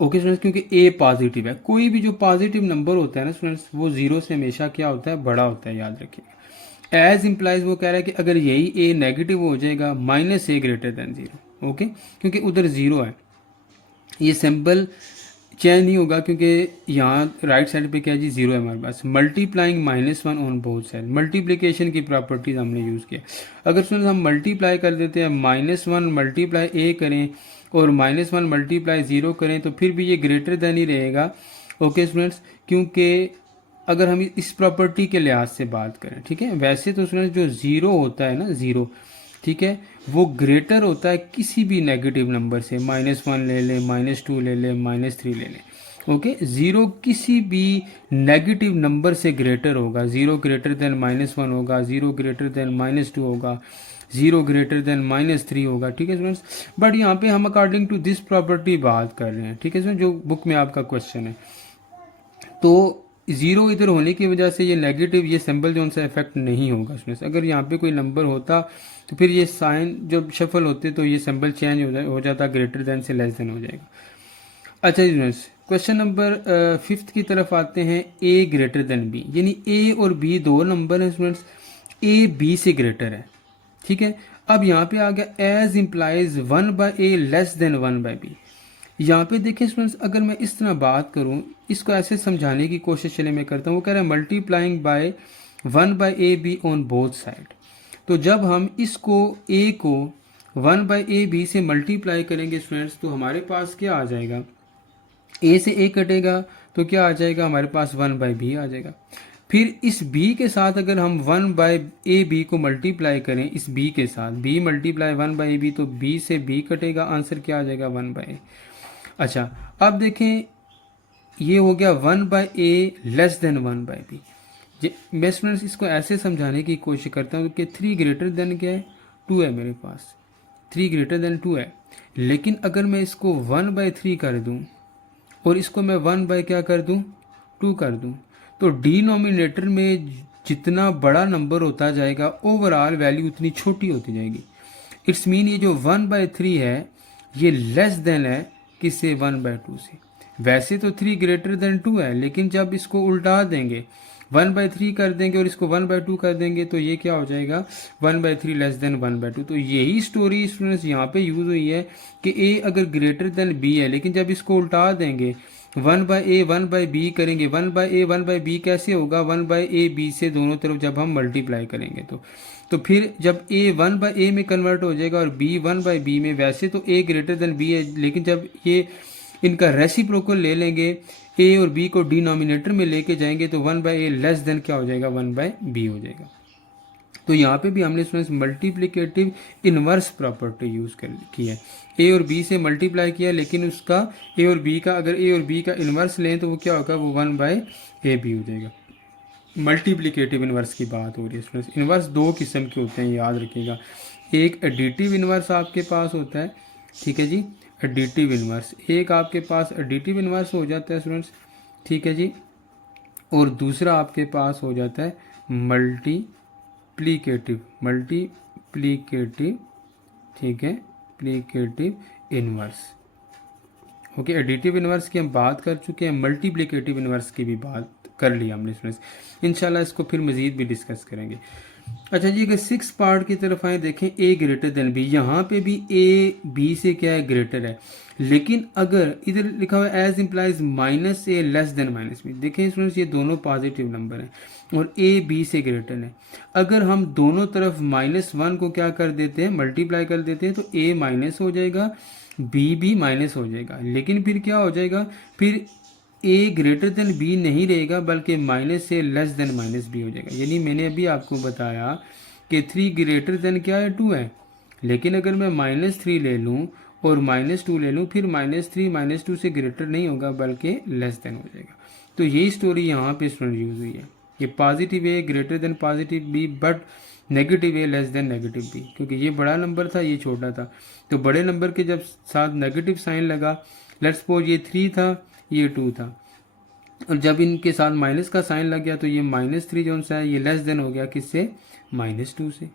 ओके स्टूडेंट्स, क्योंकि ए पॉजिटिव है। कोई भी जो पॉजिटिव नंबर होता है ना स्टूडेंट्स, वो 0 से हमेशा क्या होता है, बड़ा होता है, याद रखिएगा। एज इम्प्लाइज वो कह रहा है कि अगर यही ए नेगेटिव हो जाएगा -a ग्रेटर देन 0। ओके, क्योंकि उधर 0 है, ये सिंबल चेंज नहीं होगा क्योंकि यहाँ राइट साइड पे क्या है जी, 0 है हमारे पास। Multiplying -1 on both side, multiplication की प्रॉपर्टीज हमने यूज़ किया। अगर स्टूडेंट्स हम मल्टीप्लाई कर देते हैं, -1 मल्टीप्लाई ए करें और -1 मल्टीप्लाई 0 करें तो फिर भी ये ग्रेटर देन ही रहेगा। ओके स्टूडेंट्स, क्योंकि अगर हम इस प्रॉपर्टी के लिहाज से बात करें, ठीक है, वैसे तो स्टूडेंट्स जो 0 होता है ना, 0, ठीक है, वो ग्रेटर होता है किसी भी नेगेटिव नंबर से। -1 ले लें, -2 ले लें, -3 ले लें। ओके, 0 किसी भी नेगेटिव नंबर से ग्रेटर होगा। 0 ग्रेटर देन -1 होगा, 0 ग्रेटर देन -2 होगा, 0 ग्रेटर देन -3 होगा। ठीक है स्टूडेंट्स, बट यहाँ पे हम अकॉर्डिंग टू दिस प्रॉपर्टी बात कर रहे हैं। ठीक है स्टूडेंट, जो बुक में आपका क्वेश्चन है, तो 0 इधर होने की वजह से ये नेगेटिव, ये सिंबल जो उनसे इफेक्ट नहीं होगा स्टूडेंट्स। अगर यहाँ पे कोई नंबर होता तो फिर ये साइन जब शफल होते तो ये सिंबल चेंज हो जाता, ग्रेटर देन से लेस देन हो जाएगा। अच्छा स्टूडेंट्स, क्वेश्चन नंबर 5 की तरफ आते हैं। ए ग्रेटर देन बी, यानी ए और बी दो नंबर हैं स्टूडेंट्स, ए बी से ग्रेटर है। ठीक है, अब यहाँ पे आ गया as implies 1/a less than 1/b। यहाँ पे देखिए स्टूडेंट्स, अगर मैं इस तरह बात करूँ, इसको ऐसे समझाने की कोशिश चले मैं करता हूँ। वो कह रहा है multiplying by 1/ab on both side. तो जब हम इसको a को 1/ab से मल्टीप्लाई करेंगे स्टूडेंट्स, तो हमारे पास क्या आ जाएगा, a से a कटेगा तो क्या आ जाएगा, हमारे पास 1/b आ जाएगा। फिर इस b के साथ अगर हम 1/ab को मल्टीप्लाई करें, इस b के साथ b मल्टीप्लाई 1/ab, तो b से b कटेगा, आंसर क्या आ जाएगा, 1/a। अच्छा, अब देखें, ये हो गया 1/a लेस देन 1/b। मैं स्टूडेंट्स इसको ऐसे समझाने की कोशिश करता हूँ कि 3 ग्रेटर देन क्या है, 2 है मेरे पास, 3 ग्रेटर देन 2 है। लेकिन अगर मैं इसको 1/3 कर दूँ और इसको मैं 1 क्या कर दूँ, 2 कर दूँ, तो डिनोमिनेटर में जितना बड़ा नंबर होता जाएगा, ओवरऑल वैल्यू उतनी छोटी होती जाएगी। इट्स मीन ये जो 1/3 है ये लेस देन है किससे, 1/2 से। वैसे तो 3 ग्रेटर देन 2 है, लेकिन जब इसको उल्टा देंगे, 1/3 कर देंगे और इसको 1/2 कर देंगे, तो ये क्या हो जाएगा, 1/3 लेस देन 1/2। तो यही स्टोरी स्टूडेंट्स यहाँ पे यूज हुई है कि a अगर ग्रेटर देन b है, लेकिन जब इसको उल्टा देंगे, 1/a 1/b करेंगे, 1/a 1/b कैसे होगा, 1/a b से दोनों तरफ जब हम मल्टीप्लाई करेंगे तो फिर जब a 1/a में कन्वर्ट हो जाएगा और b 1/b में। वैसे तो a ग्रेटर देन b है, लेकिन जब ये इनका रेसिप्रोकल ले लेंगे, a और b को डिनोमिनेटर में लेके जाएंगे, तो 1/a लेस देन क्या हो जाएगा, 1/b हो जाएगा। तो यहाँ पे भी हमने students multiplicative inverse property use की है। a और b से मल्टीप्लाई किया, लेकिन उसका a और b का, अगर a और b का इनवर्स लें तो वो क्या होगा, वो 1/ab हो जाएगा। मल्टीप्लिकेटिव इनवर्स की बात हो रही है स्टूडेंट्स। इनवर्स दो किस्म के होते हैं, याद रखिएगा। एक एडिटिव इनवर्स आपके पास होता है, ठीक है जी, एडिटिव इनवर्स। एक आपके पास एडिटिव इनवर्स हो जाता है स्टूडेंट्स, ठीक है जी, और दूसरा आपके पास हो जाता है मल्टीप्लिकेटिव, ठीक है, प्लिकेटिव इनवर्स। ओके, एडिटिव इनवर्स की हम बात कर चुके हैं, मल्टीप्लिकेटिव इनवर्स की भी बात कर ली हमने स्टूडेंट्स। इंशाल्लाह इसको फिर मजीद भी डिस्कस करेंगे। अच्छा जी, अगर 6 पार्ट की तरफ आए, देखें a ग्रेटर देन b। यहाँ पे भी a b से क्या है, ग्रेटर है। लेकिन अगर इधर लिखा हुआ है as implies -a less than -b, देखें स्टूडेंट्स ये दोनों पॉजिटिव नंबर हैं और a b से ग्रेटर है। अगर हम दोनों तरफ -1 को क्या कर देते हैं, मल्टीप्लाई कर देते हैं, तो a माइनस हो जाएगा, b भी माइनस हो जाएगा। लेकिन फिर क्या हो जाएगा, फिर a ग्रेटर देन b नहीं रहेगा, बल्कि -a लेस देन -b हो जाएगा। यानी मैंने अभी आपको बताया कि 3 ग्रेटर देन क्या है, 2 है। लेकिन अगर मैं -3 ले लूँ और -2 ले लूँ, फिर -3 -2 से ग्रेटर नहीं होगा, बल्कि लेस देन हो जाएगा। तो यही स्टोरी यहाँ पे स्टूडेंट यूज हुई है। ये positive A greater than positive B but negative A less than negative B, क्योंकि ये बड़ा नंबर था ये छोटा था, तो बड़े नंबर के जब साथ नेगेटिव साइन लगा, लेट्स सपोज ये 3 था ये 2 था, और जब इनके साथ माइनस का साइन लग गया तो ये -3 जो सा है ये लेस देन हो गया किससे, -2 से।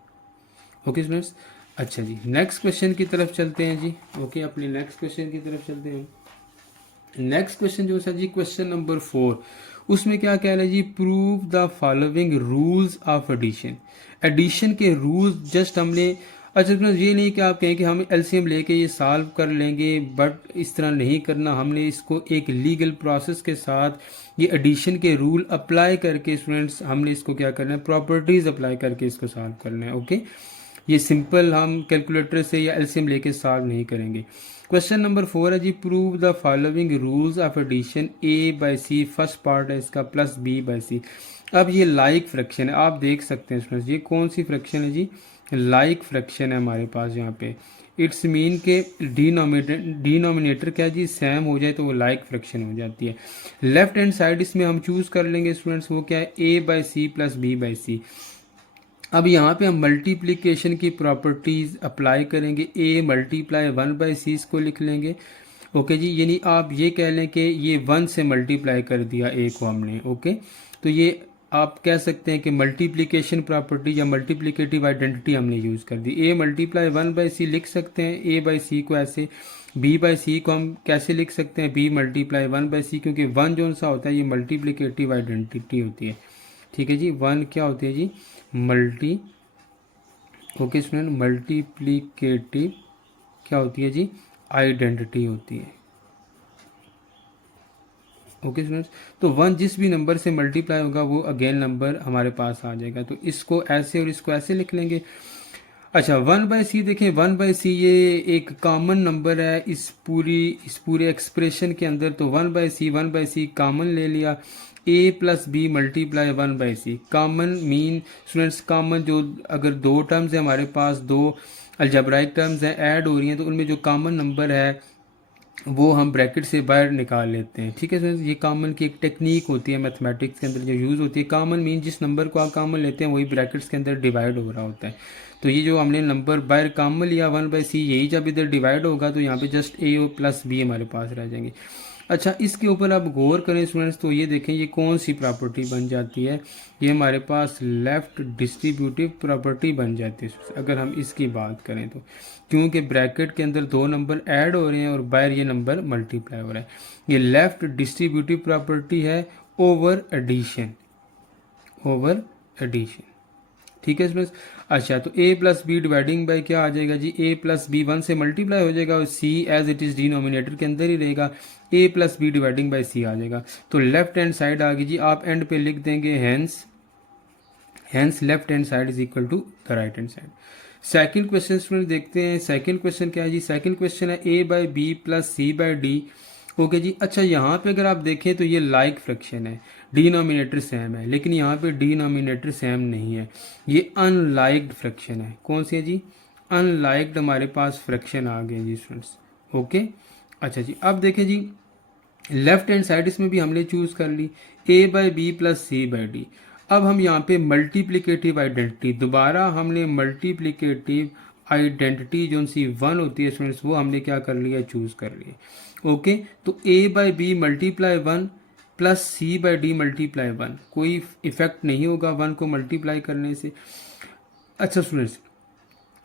ओके स्टूडेंट्स, अच्छा जी नेक्स्ट क्वेश्चन की तरफ चलते हैं जी। ओके अपने नेक्स्ट क्वेश्चन की तरफ चलते हैं। नेक्स्ट क्वेश्चन जो है जी क्वेश्चन नंबर 4, उसमें क्या कह रहा है जी, prove the following rules of addition. Addition के रूल्स जस्ट हमने, अच्छा ये नहीं कि आप कहें कि हम एलसीएम लेके ये सॉल्व कर लेंगे, बट इस तरह नहीं करना, हमने इसको एक लीगल प्रोसेस के साथ ये एडिशन के रूल अप्लाई करके स्टूडेंट्स हमने इसको क्या करना है, प्रॉपर्टीज अप्लाई करके इसको सॉल्व करना है। ओके ये सिंपल हम कैलकुलेटर से या एलसीएम लेके सॉल्व नहीं करेंगे। क्वेश्चन नंबर 4 है जी, prove the following rules of addition a by c, first part है इसका प्लस बी बाई सी। अब ये लाइक फ्रैक्शन है, आप देख सकते हैं स्टूडेंट्स ये कौन सी फ्रैक्शन है जी, लाइक फ्रैक्शन है हमारे पास यहाँ पे। इट्स मीन के डिनोमिनेटर क्या जी सेम हो जाए तो वो लाइक फ्रैक्शन हो जाती है। लेफ्ट हैंड साइड इसमें हम चूज कर लेंगे स्टूडेंट्स, वो क्या है a by c plus b by c. अब यहाँ पे हम मल्टीप्लिकेशन की प्रॉपर्टीज अप्लाई करेंगे, ए मल्टीप्लाई 1/c को लिख लेंगे। ओके जी, यानी आप ये कह लें कि ये 1 से मल्टीप्लाई कर दिया ए को हमने। ओके तो ये आप कह सकते हैं कि मल्टीप्लिकेशन प्रॉपर्टी या मल्टीप्लिकेटिव आइडेंटिटी हमने यूज़ कर दी। ए मल्टीप्लाई 1/c लिख सकते हैं ए बाई सी को ऐसे, बी बाई सी को हम कैसे लिख सकते हैं, बी मल्टीप्लाई 1/c, क्योंकि 1 जो सा होता है ये मल्टीप्लिकेटिव आइडेंटिटी होती है। ठीक है जी, 1 क्या होती है जी ओके स्टूडेंट मल्टीप्लिकेटिव क्या होती है जी, आइडेंटिटी होती है। ओके स्टूडेंट्स, तो 1 जिस भी नंबर से मल्टीप्लाई होगा वो अगेन नंबर हमारे पास आ जाएगा, तो इसको ऐसे और इसको ऐसे लिख लेंगे। अच्छा 1/c देखें, 1/c ये एक कॉमन नंबर है इस पूरे एक्सप्रेशन के अंदर, तो 1/c कॉमन ले लिया। a plus B multiply 1/c common mean students, common जो अगर दो टर्म्स है हमारे पास, दो अलजेब्राइक टर्म्स हैं ऐड हो रही हैं, तो उनमें जो कॉमन नंबर है वो हम ब्रैकेट से बाहर निकाल लेते हैं। ठीक है स्टूडेंट्स, ये कॉमन की एक टेक्निक होती है मैथमेटिक्स के अंदर जो यूज़ होती है। कॉमन मीन जिस नंबर को आप कॉमन लेते हैं वही ब्रैकेट्स के अंदर डिवाइड हो रहा होता है। तो ये जो हमने नंबर बाहर कॉमन लिया 1/c, यही जब इधर डिवाइड होगा तो यहाँ पे जस्ट a प्लस b हमारे पास रह जाएंगे। अच्छा इसके ऊपर आप गौर करें स्टूडेंट्स, तो ये देखें ये कौन सी प्रॉपर्टी बन जाती है, ये हमारे पास लेफ्ट डिस्ट्रीब्यूटिव प्रॉपर्टी बन जाती है अगर हम इसकी बात करें तो, क्योंकि ब्रैकेट के अंदर दो नंबर ऐड हो रहे हैं और बाहर ये नंबर मल्टीप्लाई हो रहा है। ये लेफ्ट डिस्ट्रीब्यूटिव प्रॉपर्टी है ओवर एडिशन, ओवर एडिशन। ठीक है स्टूडेंट्स, अच्छा तो a plus B dividing by क्या आ जाएगा जी, a प्लस बी 1 से मल्टीप्लाई हो जाएगा और c as it is denominator के अंदर ही रहेगा, a plus B dividing by c आ जाएगा। तो लेफ्ट हैंड साइड आ गई जी, आप एंड पे लिख देंगे hence left hand side is equal to the right hand side. Second question student देखते हैं, सेकंड क्वेश्चन क्या है जी, सेकंड क्वेश्चन है a by B plus C by d. Okay जी, अच्छा यहाँ पे अगर आप देखें तो ये लाइक फ्रैक्शन है, डिनोमिनेटर सेम है, लेकिन यहाँ पे डिनोमिनेटर सेम नहीं है, ये अनलाइक्ड फ्रैक्शन है। कौन सी है जी, अनलाइक्ड हमारे पास फ्रैक्शन आ गए जी स्टूडेंट्स। ओके अच्छा जी, अब देखें जी लेफ्ट हैंड साइड इसमें भी हमने चूज कर ली a by B plus C by D. अब हम यहाँ पे मल्टीप्लिकेटिव आइडेंटिटी, दोबारा हमने मल्टीप्लिकेटिव आइडेंटिटी जो सी 1 होती है स्टूडेंट्स वो हमने क्या कर लिया, चूज कर लिया। ओके तो a by B multiply 1 plus C by D multiply 1, कोई इफेक्ट नहीं होगा 1 को मल्टीप्लाई करने से। अच्छा स्टूडेंट्स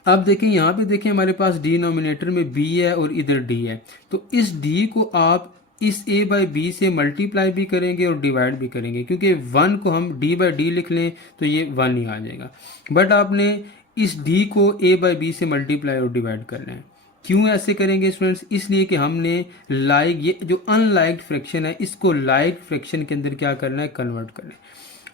अब देखें यहाँ पे देखें हमारे पास डिनोमिनेटर में b है और इधर d है, तो इस d को आप इस a बाई बी से मल्टीप्लाई भी करेंगे और डिवाइड भी करेंगे, क्योंकि 1 को हम d बाई डी लिख लें तो ये 1 ही आ जाएगा, बट आपने इस d को a बाई बी से मल्टीप्लाई और डिवाइड करना है। क्यों ऐसे करेंगे स्टूडेंट्स, इसलिए कि हमने लाइक ये जो अनलाइक्ड फ्रैक्शन है इसको लाइक फ्रैक्शन के अंदर क्या करना है, कन्वर्ट करना है।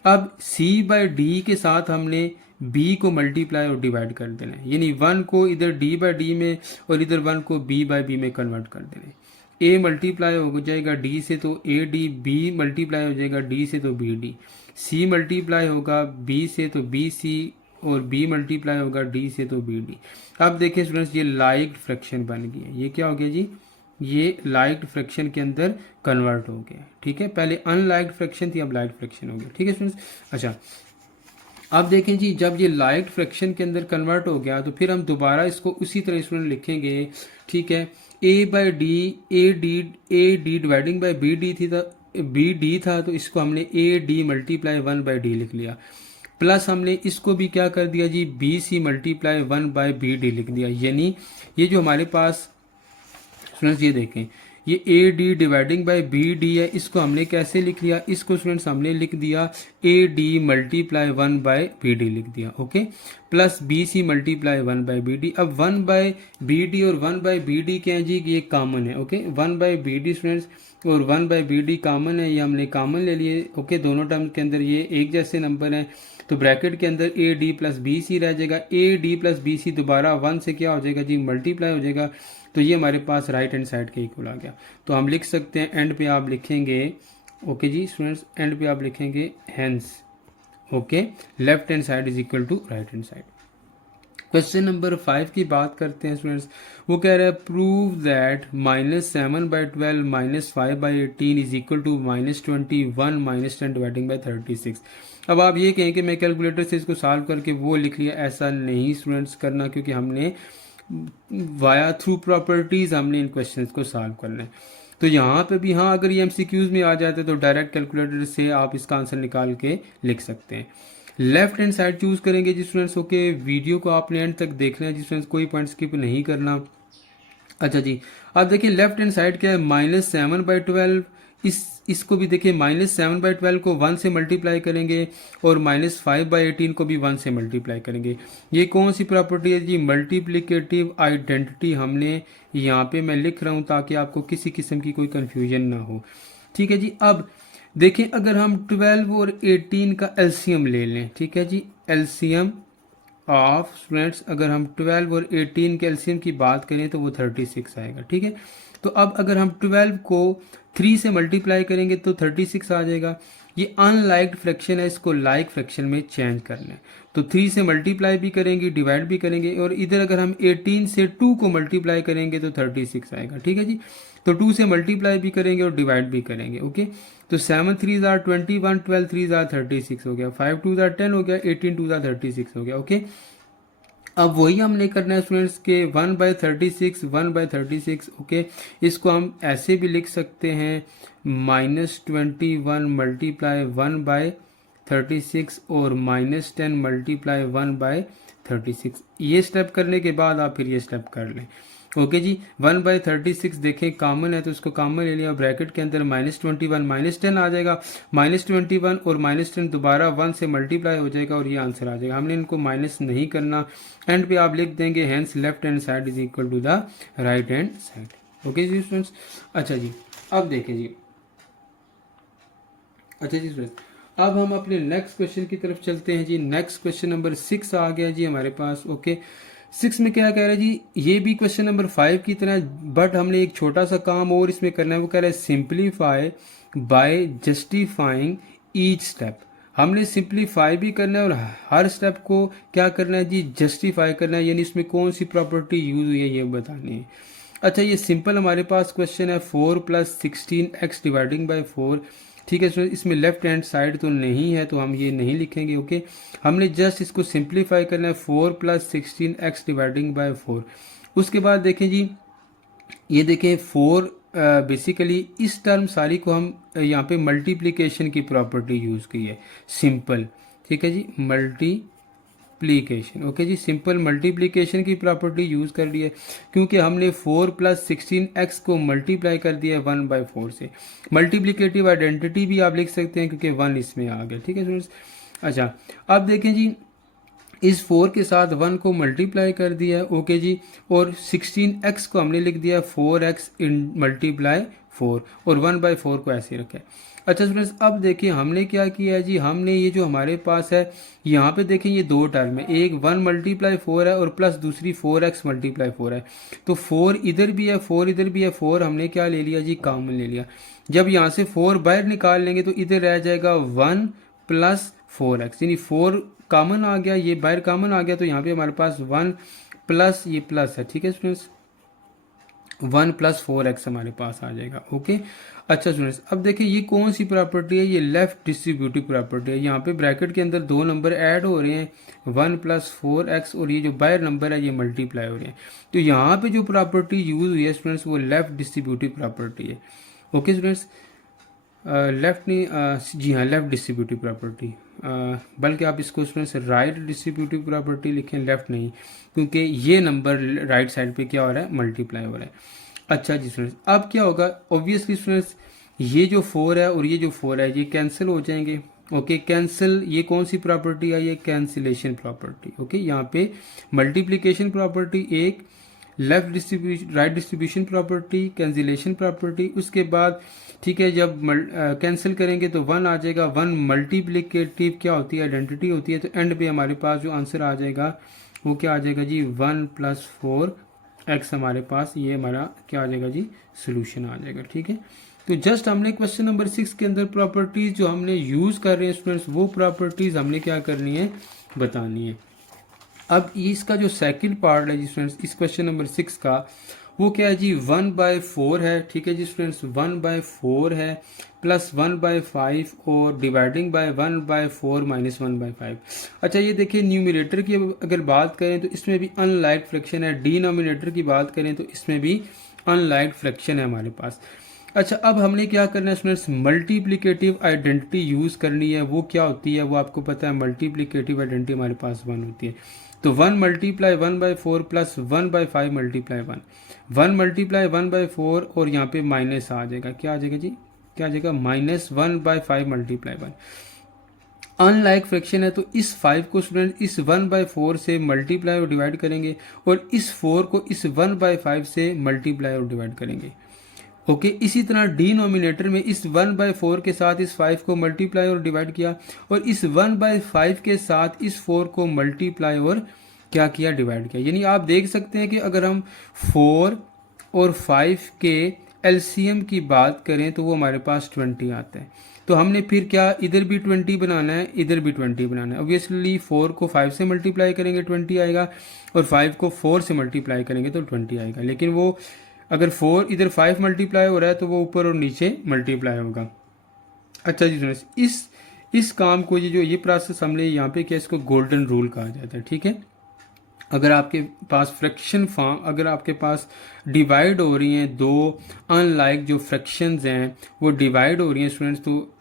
अब c बाई डी के साथ हमने b को मल्टीप्लाई और डिवाइड कर देना है, यानी 1 को इधर d बाई डी में और इधर 1 को b बाई बी में कन्वर्ट कर देना है। a मल्टीप्लाई हो जाएगा d से तो a d, b मल्टीप्लाई हो जाएगा d से तो b d, c मल्टीप्लाई होगा b से तो b c और b मल्टीप्लाई होगा d से तो b d। अब देखिए स्टूडेंट्स ये लाइक फ्रैक्शन बन गई है, ये क्या हो गया जी, ये लाइक्ड फ्रैक्शन के अंदर कन्वर्ट हो गया। ठीक है, पहले अनलाइक्ड फ्रैक्शन थी, अब लाइक्ड फ्रैक्शन हो गया। ठीक है स्टूडेंट्स। अच्छा, अब देखें जी, जब ये लाइक्ड फ्रैक्शन के अंदर कन्वर्ट हो गया तो फिर हम दोबारा इसको उसी तरह स्टूडेंट लिखेंगे। ठीक है, a by d, a D dividing by B d थी, तो बी डी था, तो इसको हमने ए डी मल्टीप्लाई 1/d लिख लिया। प्लस हमने इसको भी क्या कर दिया जी, बी सी मल्टीप्लाई 1/bd लिख दिया। यानी ये जो हमारे पास स्टूडेंट्स, ये देखें, ये A D dividing by B D है, इसको हमने कैसे लिख लिया, इसको स्टूडेंट्स हमने लिख दिया ए डी मल्टीप्लाई 1/bd लिख दिया। Okay, plus B C multiply 1/bd। अब 1/bd और 1/bd क्या है जी, ये कॉमन है। ओके, 1/bd स्टूडेंट्स और 1/bd कॉमन है, ये हमने कॉमन ले लिए। ओके, दोनों टर्म के अंदर ये एक जैसे नंबर हैं, तो ब्रैकेट के अंदर A D plus B C रह जाएगा। A D plus B C दोबारा 1 से क्या हो जाएगा जी, मल्टीप्लाई हो जाएगा। तो ये हमारे पास राइट हैंड साइड के इक्वल आ गया। तो हम लिख सकते हैं, एंड पे आप लिखेंगे, ओके जी स्टूडेंट्स, एंड पे आप लिखेंगे hence, okay, left hand side is equal to right hand side. Question number 5 की बात करते हैं स्टूडेंट्स। वो कह रहा है prove that -7/12 -5/18 is equal to -21 -10 dividing by 36। अब आप ये कहें कि मैं कैलकुलेटर से इसको सॉल्व करके वो लिख लिया, ऐसा नहीं स्टूडेंट्स करना, क्योंकि हमने वाया थ्रू प्रॉपर्टीज हमने इन क्वेश्चंस को सॉल्व करना है। तो यहाँ पे भी हाँ, अगर ये एमसीक्यूज में आ जाते तो डायरेक्ट कैलकुलेटर से आप इसका आंसर निकाल के लिख सकते हैं। लेफ्ट हैंड साइड चूज करेंगे जी स्टूडेंट्स। ओके, वीडियो को आपने एंड तक देखना है जी स्टूडेंट्स, कोई पॉइंट स्किप नहीं करना। अच्छा जी, अब देखिए लेफ्ट हैंड साइड क्या है, -7/12। इसको भी देखिए, -7/12 को 1 से मल्टीप्लाई करेंगे और -5/18 को भी 1 से मल्टीप्लाई करेंगे। ये कौन सी प्रॉपर्टी है जी, मल्टीप्लिकेटिव आइडेंटिटी। हमने यहाँ पे मैं लिख रहा हूँ ताकि आपको किसी किस्म की कोई कंफ्यूजन ना हो। ठीक है जी, अब देखिए अगर हम 12 और 18 का एलसीएम ले लें, ठीक है जी, एलसीएम ऑफ स्टूडेंट्स, अगर हम 12 और 18 के एलसीएम की बात करें तो वो 36 आएगा। ठीक है, तो अब अगर हम 12 को 3 से मल्टीप्लाई करेंगे तो 36 आ जाएगा। ये अनलाइक्ड फ्रैक्शन है, इसको लाइक फ्रैक्शन में चेंज करना है, तो 3 से मल्टीप्लाई भी करेंगे, डिवाइड भी करेंगे, और इधर अगर हम 18 से 2 को मल्टीप्लाई करेंगे तो 36 आएगा। ठीक है जी, तो 2 से मल्टीप्लाई भी करेंगे और डिवाइड भी करेंगे। ओके, तो 7 3 आर 21, 12 3 आर 36 हो गया, 5 2 आर 10 हो गया, 18 2 आर 36 हो गया। ओके, अब वही हमने करना है स्टूडेंट्स के 1/36 1/36। ओके, इसको हम ऐसे भी लिख सकते हैं, -21 मल्टीप्लाई 1/36 और -10 मल्टीप्लाई 1/36। ये स्टेप करने के बाद आप फिर ये स्टेप कर लें। ओके जी, 1/36 देखें कॉमन है तो इसको कॉमन ले लिया, ब्रैकेट के अंदर -21 -10 आ जाएगा, -21 और -10 दोबारा 1 से मल्टीप्लाई हो जाएगा और ये आंसर आ जाएगा। हमने इनको माइनस नहीं करना, एंड पे आप लिख देंगे hence left hand side is equal to the right hand side. Okay जी स्टूडेंट्स। अच्छा जी, अब देखें जी, अच्छा जी स्टूडेंट्स, अब हम अपने नेक्स्ट क्वेश्चन की तरफ चलते हैं जी। नेक्स्ट क्वेश्चन नंबर 6 आ गया जी हमारे पास। ओके, 6 में क्या कह रहा है जी, ये भी क्वेश्चन नंबर 5 की तरह, बट हमने एक छोटा सा काम और इसमें करना है। वो कह रहा है simplify by justifying each step. हमने सिंप्लीफाई भी करना है और हर स्टेप को क्या करना है जी, जस्टिफाई करना है, यानी इसमें कौन सी प्रॉपर्टी यूज हुई है ये बतानी है। अच्छा, ये सिंपल हमारे पास क्वेश्चन है, 4 + 16x डिवाइडिंग बाई 4। ठीक है, इसमें लेफ्ट हैंड साइड तो नहीं है तो हम ये नहीं लिखेंगे। ओके, हमने जस्ट इसको सिंप्लीफाई करना है, 4 + 16x डिवाइडिंग बाय 4। उसके बाद देखें जी, ये देखें 4 बेसिकली इस टर्म सारी को हम यहाँ पे मल्टीप्लिकेशन की प्रॉपर्टी यूज की है, सिंपल। ठीक है जी, मल्टीप्लिकेशन। ओके जी, सिंपल मल्टीप्लिकेशन की प्रॉपर्टी यूज कर ली है, क्योंकि हमने 4 + 16x को मल्टीप्लाई कर दिया है 1/4 से। मल्टीप्लिकेटिव आइडेंटिटी भी आप लिख सकते हैं क्योंकि 1 इसमें आ गया। ठीक है स्टूडेंट्स। अच्छा, अब देखें जी, इस 4 के साथ 1 को मल्टीप्लाई कर दिया है। ओके जी, और 16x को हमने लिख दिया 4x इन मल्टीप्लाई 4 और 1/4 को ऐसे रखा है। अच्छा स्टूडेंट्स, अब देखिए हमने क्या किया है जी, हमने ये जो हमारे पास है यहाँ पे देखें ये दो टर्म है, एक 1 × 4 है और प्लस दूसरी 4x × 4 है। तो 4 इधर भी है, 4 इधर भी है, 4 हमने क्या ले लिया जी, कॉमन ले लिया। जब यहाँ से 4 बाहर निकाल लेंगे तो इधर रह जाएगा 1 + 4x, यानी 4 कॉमन आ गया, ये बाहर कॉमन आ गया, तो यहाँ पे हमारे पास 1 प्लस ये प्लस है। ठीक है स्टूडेंट्स। 1+4x हमारे पास आ जाएगा। ओके, अच्छा स्टूडेंट्स, अब देखिए ये कौन सी प्रॉपर्टी है, ये लेफ्ट डिस्ट्रीब्यूटिव प्रॉपर्टी है। यहाँ पे ब्रैकेट के अंदर दो नंबर ऐड हो रहे हैं 1+4x, और ये जो बाहर नंबर है ये मल्टीप्लाई हो रहे हैं। तो यहाँ पे जो प्रॉपर्टी यूज हुई है स्टूडेंट्स वो लेफ्ट डिस्ट्रीब्यूटिव प्रॉपर्टी है। ओके स्टूडेंट्स, लेफ्ट नहीं, जी हाँ, लेफ्ट डिस्ट्रीब्यूटिव प्रॉपर्टी, बल्कि आप इसको स्टूडेंट्स राइट डिस्ट्रीब्यूटिव प्रॉपर्टी लिखें, लेफ्ट नहीं, क्योंकि ये नंबर राइट साइड पे क्या हो रहा है, मल्टीप्लाई हो रहा है। अच्छा जी स्टूडेंट्स, अब क्या होगा, ऑब्वियसली स्टूडेंट्स ये जो 4 है और ये जो 4 है ये कैंसिल हो जाएंगे। ओके, कैंसिल, ये कौन सी प्रॉपर्टी है, ये कैंसिलेशन प्रॉपर्टी। ओके, यहाँ पे मल्टीप्लिकेशन प्रॉपर्टी एक, left distribution right distribution property, cancellation property, उसके बाद ठीक है जब कैंसिल करेंगे तो 1 आ जाएगा। 1 मल्टीप्लिकेटिव क्या होती है, आइडेंटिटी होती है। तो एंड पे हमारे पास जो आंसर आ जाएगा वो क्या आ जाएगा जी, 1+4x हमारे पास, ये हमारा क्या आ जाएगा जी, सोल्यूशन आ जाएगा। ठीक है, तो जस्ट हमने क्वेश्चन नंबर 6 के अंदर प्रॉपर्टीज जो हमने यूज कर रहे हैं स्टूडेंट्स, वो प्रॉपर्टीज हमने क्या करनी है, बतानी है। अब इसका जो सेकंड पार्ट है जी स्टूडेंट्स, इस क्वेश्चन नंबर 6 का, वो क्या है जी, 1/4 है। ठीक है जी स्टूडेंट्स, 1/4 है प्लस 1/5 और डिवाइडिंग बाय 1/4 माइनस 1/5। अच्छा, ये देखिए न्यूमिनेटर की अगर बात करें तो इसमें भी अनलाइक फ्रैक्शन है, डिनोमिनेटर की बात करें तो इसमें भी अनलाइक फ्रैक्शन है हमारे पास। अच्छा, अब हमने क्या करना है स्टूडेंट्स, मल्टीप्लिकेटिव आइडेंटिटी यूज करनी है। वो क्या होती है, वो आपको पता है, मल्टीप्लिकेटिव आइडेंटिटी हमारे पास 1 होती है। तो 1 मल्टीप्लाई 1/4 प्लस 1/5 मल्टीप्लाई 1 मल्टीप्लाई 1/4 और यहाँ पे माइनस आ जाएगा, क्या आ जाएगा जी, क्या आ जाएगा, -1/5 मल्टीप्लाई 1। अनलाइक फ्रैक्शन है तो इस 5 को स्टूडेंट इस 1/4 से मल्टीप्लाई और डिवाइड करेंगे, और इस 4 को इस 1/5 से मल्टीप्लाई और डिवाइड करेंगे। ओके, इसी तरह डिनोमिनेटर में इस 1/4 के साथ इस 5 को मल्टीप्लाई और डिवाइड किया, और इस 1/5 के साथ इस 4 को मल्टीप्लाई और क्या किया, डिवाइड किया। यानी आप देख सकते हैं कि अगर हम 4 और 5 के एलसीएम की बात करें तो वो हमारे पास 20 आता है। तो हमने फिर क्या, इधर भी 20 बनाना है, इधर भी 20 बनाना है। ऑब्वियसली 4 को 5 से मल्टीप्लाई करेंगे 20 आएगा, और 5 को 4 से मल्टीप्लाई करेंगे तो 20 आएगा। लेकिन वो अगर 4 इधर 5 मल्टीप्लाई हो रहा है तो वो ऊपर और नीचे मल्टीप्लाई होगा। अच्छा जी स्टूडेंट्स, इस काम को, ये प्रोसेस हमने यहाँ पे किया, इसको गोल्डन रूल कहा जाता है। ठीक है, अगर आपके पास फ्रैक्शन फॉर्म, अगर आपके पास डिवाइड हो रही हैं दो अनलाइक जो फ्रैक्शंस हैं वो डिवाइड हो रही हैं स्टूडेंट्स, तो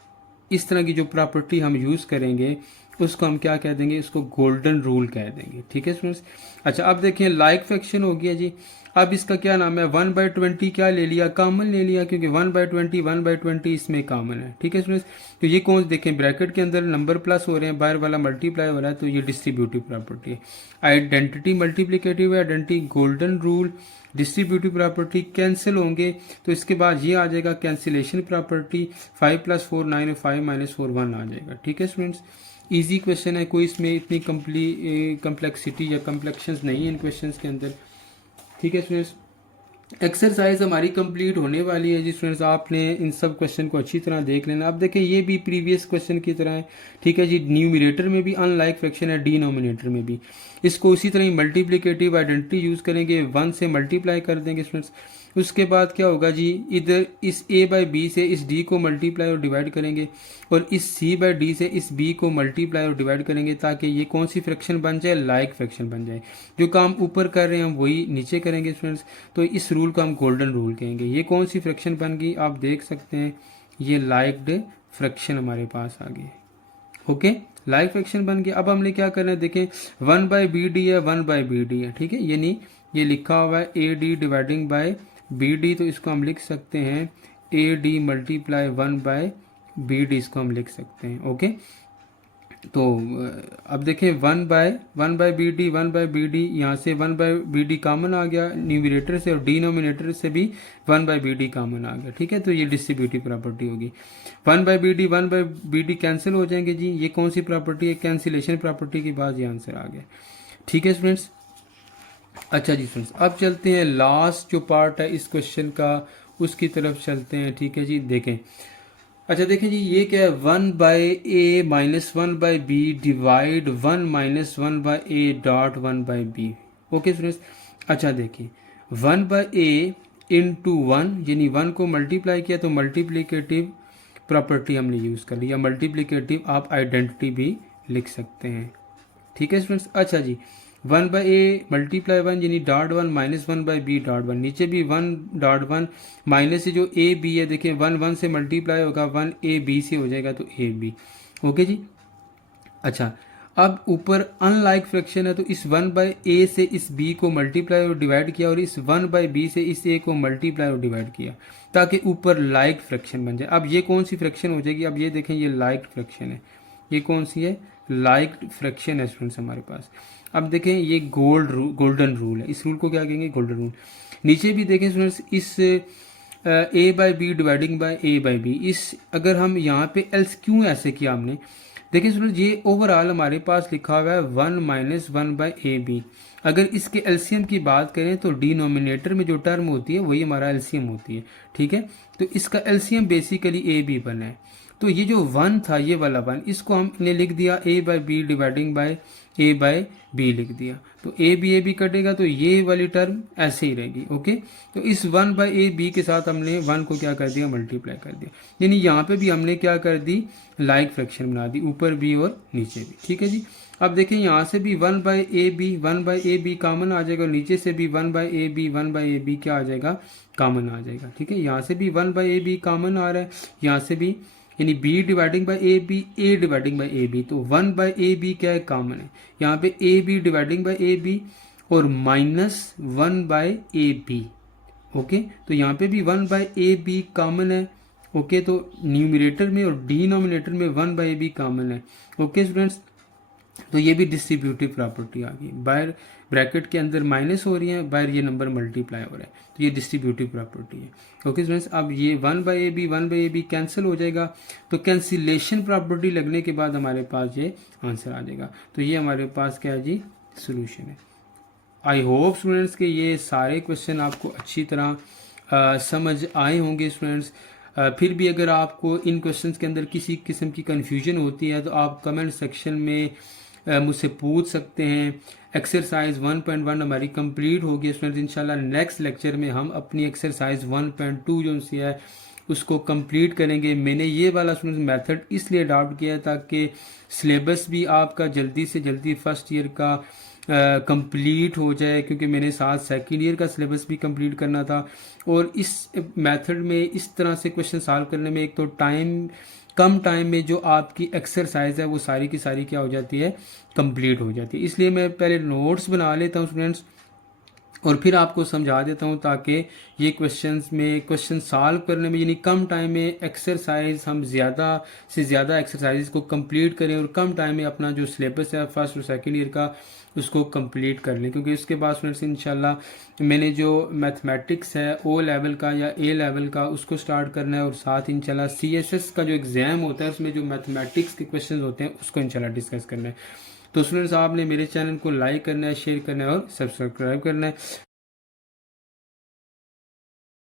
इस तरह की जो प्रॉपर्टी हम यूज़ करेंगे उसको हम क्या कह देंगे, इसको गोल्डन रूल कह देंगे। ठीक है स्टूडेंट्स, अच्छा अब देखिए लाइक फ्रैक्शन हो गया जी। अब इसका क्या नाम है, 1/20 क्या ले लिया, कॉमन ले लिया, क्योंकि 1/20 इसमें कॉमन है। ठीक है स्टूडेंट्स, तो ये कौन देखें, ब्रैकेट के अंदर नंबर प्लस हो रहे हैं, बाहर वाला मल्टीप्लाई हो रहा है, तो ये डिस्ट्रीब्यूटिव प्रॉपर्टी है। आइडेंटिटी मल्टीप्लिकेटिव है, identity golden rule, distributive property cancel होंगे, तो इसके बाद ये आ जाएगा कैंसिलेशन प्रॉपर्टी, 5 + 4 9 और 5 - 4 1 आ जाएगा। ठीक है स्टूडेंट्स, इजी क्वेश्चन है, कोई इसमें इतनी कम्प्लेक्सिटी या कम्प्लेक्शंस नहीं है इन क्वेश्चंस के अंदर। ठीक है स्टूडेंट्स, एक्सरसाइज हमारी कंप्लीट होने वाली है जी स्टूडेंट्स, आपने इन सब क्वेश्चन को अच्छी तरह देख लेना। अब देखिए ये भी प्रीवियस क्वेश्चन की तरह है। ठीक है जी, न्यूमिनेटर में भी अनलाइक फ्रैक्शन है, डिनोमिनेटर में भी, इसको उसी तरह ही मल्टीप्लिकेटिव आइडेंटिटी यूज करेंगे, 1 से मल्टीप्लाई कर देंगे स्टूडेंट्स। उसके बाद क्या होगा जी, इधर इस a/b से इस d को मल्टीप्लाई और डिवाइड करेंगे, और इस c/d से इस b को मल्टीप्लाई और डिवाइड करेंगे, ताकि ये कौन सी फ्रैक्शन बन जाए, लाइक फ्रैक्शन बन जाए। जो काम ऊपर कर रहे हैं हम वही नीचे करेंगे स्टूडेंट्स, तो इस रूल को हम गोल्डन रूल कहेंगे। ये कौन सी फ्रैक्शन बन गई, आप देख सकते हैं, ये लाइक्ड फ्रैक्शन हमारे पास आ गई। ओके, लाइक फ्रैक्शन बन गया। अब हमने क्या करना है, देखें 1/bd है, 1/bd है। ठीक है, यानी ये लिखा हुआ है ad डिवाइडिंग बाय bd, तो इसको हम लिख सकते हैं ad मल्टीप्लाई 1/bd, इसको हम लिख सकते हैं। ओके, तो अब देखें 1/bd यहाँ से 1/bd कॉमन आ गया न्यूमिनेटर से, और डिनोमिनेटर से भी 1/bd कॉमन आ गया। ठीक है, तो ये डिस्ट्रीब्यूटिव प्रॉपर्टी होगी। 1/bd कैंसिल हो जाएंगे जी। ये कौन सी प्रॉपर्टी है, कैंसिलेशन प्रॉपर्टी के बाद ये आंसर आ गया। ठीक है स्टूडेंट्स, अच्छा जी फ्रेंड्स, अब चलते हैं लास्ट जो पार्ट है इस क्वेश्चन का, उसकी तरफ चलते हैं। ठीक है जी, देखें, अच्छा देखें जी, ये क्या है, 1/a - 1/b divide 1 - 1/a dot 1/b। Okay students, अच्छा देखिए 1/a इनटू 1, यानी 1 को मल्टीप्लाई किया तो मल्टीप्लिकेटिव प्रॉपर्टी हमने यूज़ कर ली, या मल्टीप्लिकेटिव आप आइडेंटिटी भी लिख सकते हैं। ठीक है स्टूडेंट्स। अच्छा जी, 1/a मल्टीप्लाई 1 यानी डॉट 1 माइनस 1/b डॉट 1, नीचे भी 1 डॉट 1 माइनस से जो ए बी है, देखिए 1 1 से मल्टीप्लाई होगा 1 a b से हो जाएगा तो a b। ओके जी। अच्छा, अब ऊपर अनलाइक फ्रैक्शन है तो इस 1/a से इस b को मल्टीप्लाई और डिवाइड किया, और इस 1/b से इस a को मल्टीप्लाई और डिवाइड किया, ताकि ऊपर लाइक फ्रैक्शन बन जाए। अब ये कौन सी फ्रैक्शन हो जाएगी, अब ये देखें ये लाइक फ्रैक्शन है। ये कौन सी है, लाइक फ्रैक्शन है स्टूडेंट्स हमारे पास। अब देखें ये गोल्डन रूल है, इस रूल को क्या कहेंगे, गोल्डन रूल। नीचे भी देखें स्टूडेंट्स, इस a/b डिवाइडिंग बाय a/b, इस अगर हम यहाँ पे एल्स क्यों ऐसे किया हमने, देखिए स्टूडेंट ये ओवरऑल हमारे पास लिखा हुआ है 1 माइनस 1/ab। अगर इसके एलसीएम की बात करें तो डिनोमिनेटर में जो टर्म होती है वही हमारा एलसीएम होती है। ठीक है, तो इसका एलसीएम बेसिकली ab बना है। तो ये जो 1 था, ये वाला 1, इसको हमने लिख दिया a/b डिवाइडिंग बाय a/b लिख दिया, तो a कटेगा तो ये वाली टर्म ऐसे ही रहेगी। ओके, तो इस 1/ab के साथ हमने 1 को क्या कर दिया, मल्टीप्लाई कर दिया, यानी यहाँ पे भी हमने क्या कर दी, लाइक फ्रैक्शन बना दी, ऊपर भी और नीचे भी। ठीक है जी। अब देखें यहाँ से भी 1/ab कॉमन आ जाएगा, और नीचे से भी 1/ab क्या आ जाएगा, कॉमन आ जाएगा। ठीक है, यहाँ से भी 1/ab कॉमन आ रहा है, यहाँ से भी, यानी b dividing by a dividing by ab, तो 1/ab क्या है, कॉमन है। यहाँ पे ab डिवाइडिंग बाय ab और माइनस 1/ab। ओके, तो यहाँ पे भी 1/ab कॉमन है। ओके, तो न्यूमरेटर में और डिनोमिनेटर में 1/ab कॉमन है। ओके स्टूडेंट्स, तो ये भी डिस्ट्रीब्यूटिव प्रॉपर्टी आ गई, बाहर ब्रैकेट के अंदर माइनस हो रही है, बाहर ये नंबर मल्टीप्लाई हो रहा है, तो ये डिस्ट्रीब्यूटिव प्रॉपर्टी है। ओके स्टूडेंट्स, अब ये 1/ab कैंसिल हो जाएगा, तो कैंसिलेशन प्रॉपर्टी लगने के बाद हमारे पास ये आंसर आ जाएगा। तो ये हमारे पास क्या है जी, सोल्यूशन है। आई होप स्टूडेंट्स के ये सारे क्वेश्चन आपको अच्छी तरह समझ आए होंगे स्टूडेंट्स। फिर भी अगर आपको इन क्वेश्चंस के अंदर किसी किस्म की कन्फ्यूजन होती है तो आप कमेंट सेक्शन में मुझसे पूछ सकते हैं। एक्सरसाइज 1.1 हमारी कंप्लीट होगी स्टूडेंट्स। इंशाल्लाह नेक्स्ट लेक्चर में हम अपनी एक्सरसाइज 1.2 जो सी है उसको कंप्लीट करेंगे। मैंने ये वाला स्टूडेंट्स मेथड इसलिए अडॉप्ट किया ताकि सिलेबस भी आपका जल्दी से जल्दी फर्स्ट ईयर का कंप्लीट हो जाए, क्योंकि मैंने साथ सेकेंड ईयर का सिलेबस भी कंप्लीट करना था। और इस मेथड में इस तरह से क्वेश्चन सॉल्व करने में एक तो कम टाइम में जो आपकी एक्सरसाइज है वो सारी की सारी क्या हो जाती है, कंप्लीट हो जाती है। इसलिए मैं पहले नोट्स बना लेता हूँ स्टूडेंट्स और फिर आपको समझा देता हूँ, ताकि ये क्वेश्चन सॉल्व करने में यानी कम टाइम में एक्सरसाइज हम ज़्यादा से ज़्यादा एक्सरसाइज को कंप्लीट करें और कम टाइम में अपना जो सिलेबस है फर्स्ट और सेकेंड ईयर का उसको कंप्लीट कर लें। क्योंकि उसके बाद फ्रेंड्स इंशाल्लाह मैंने जो मैथमेटिक्स है ओ लेवल का या ए लेवल का उसको स्टार्ट करना है, और साथ इंशाल्लाह CSS का जो एग्ज़ाम होता है उसमें जो मैथमेटिक्स के क्वेश्चन होते हैं उसको इंशाल्लाह डिस्कस करना है। तो स्टूडेंट्स आपने मेरे चैनल को लाइक करना है, शेयर करना है और सब्सक्राइब करना है।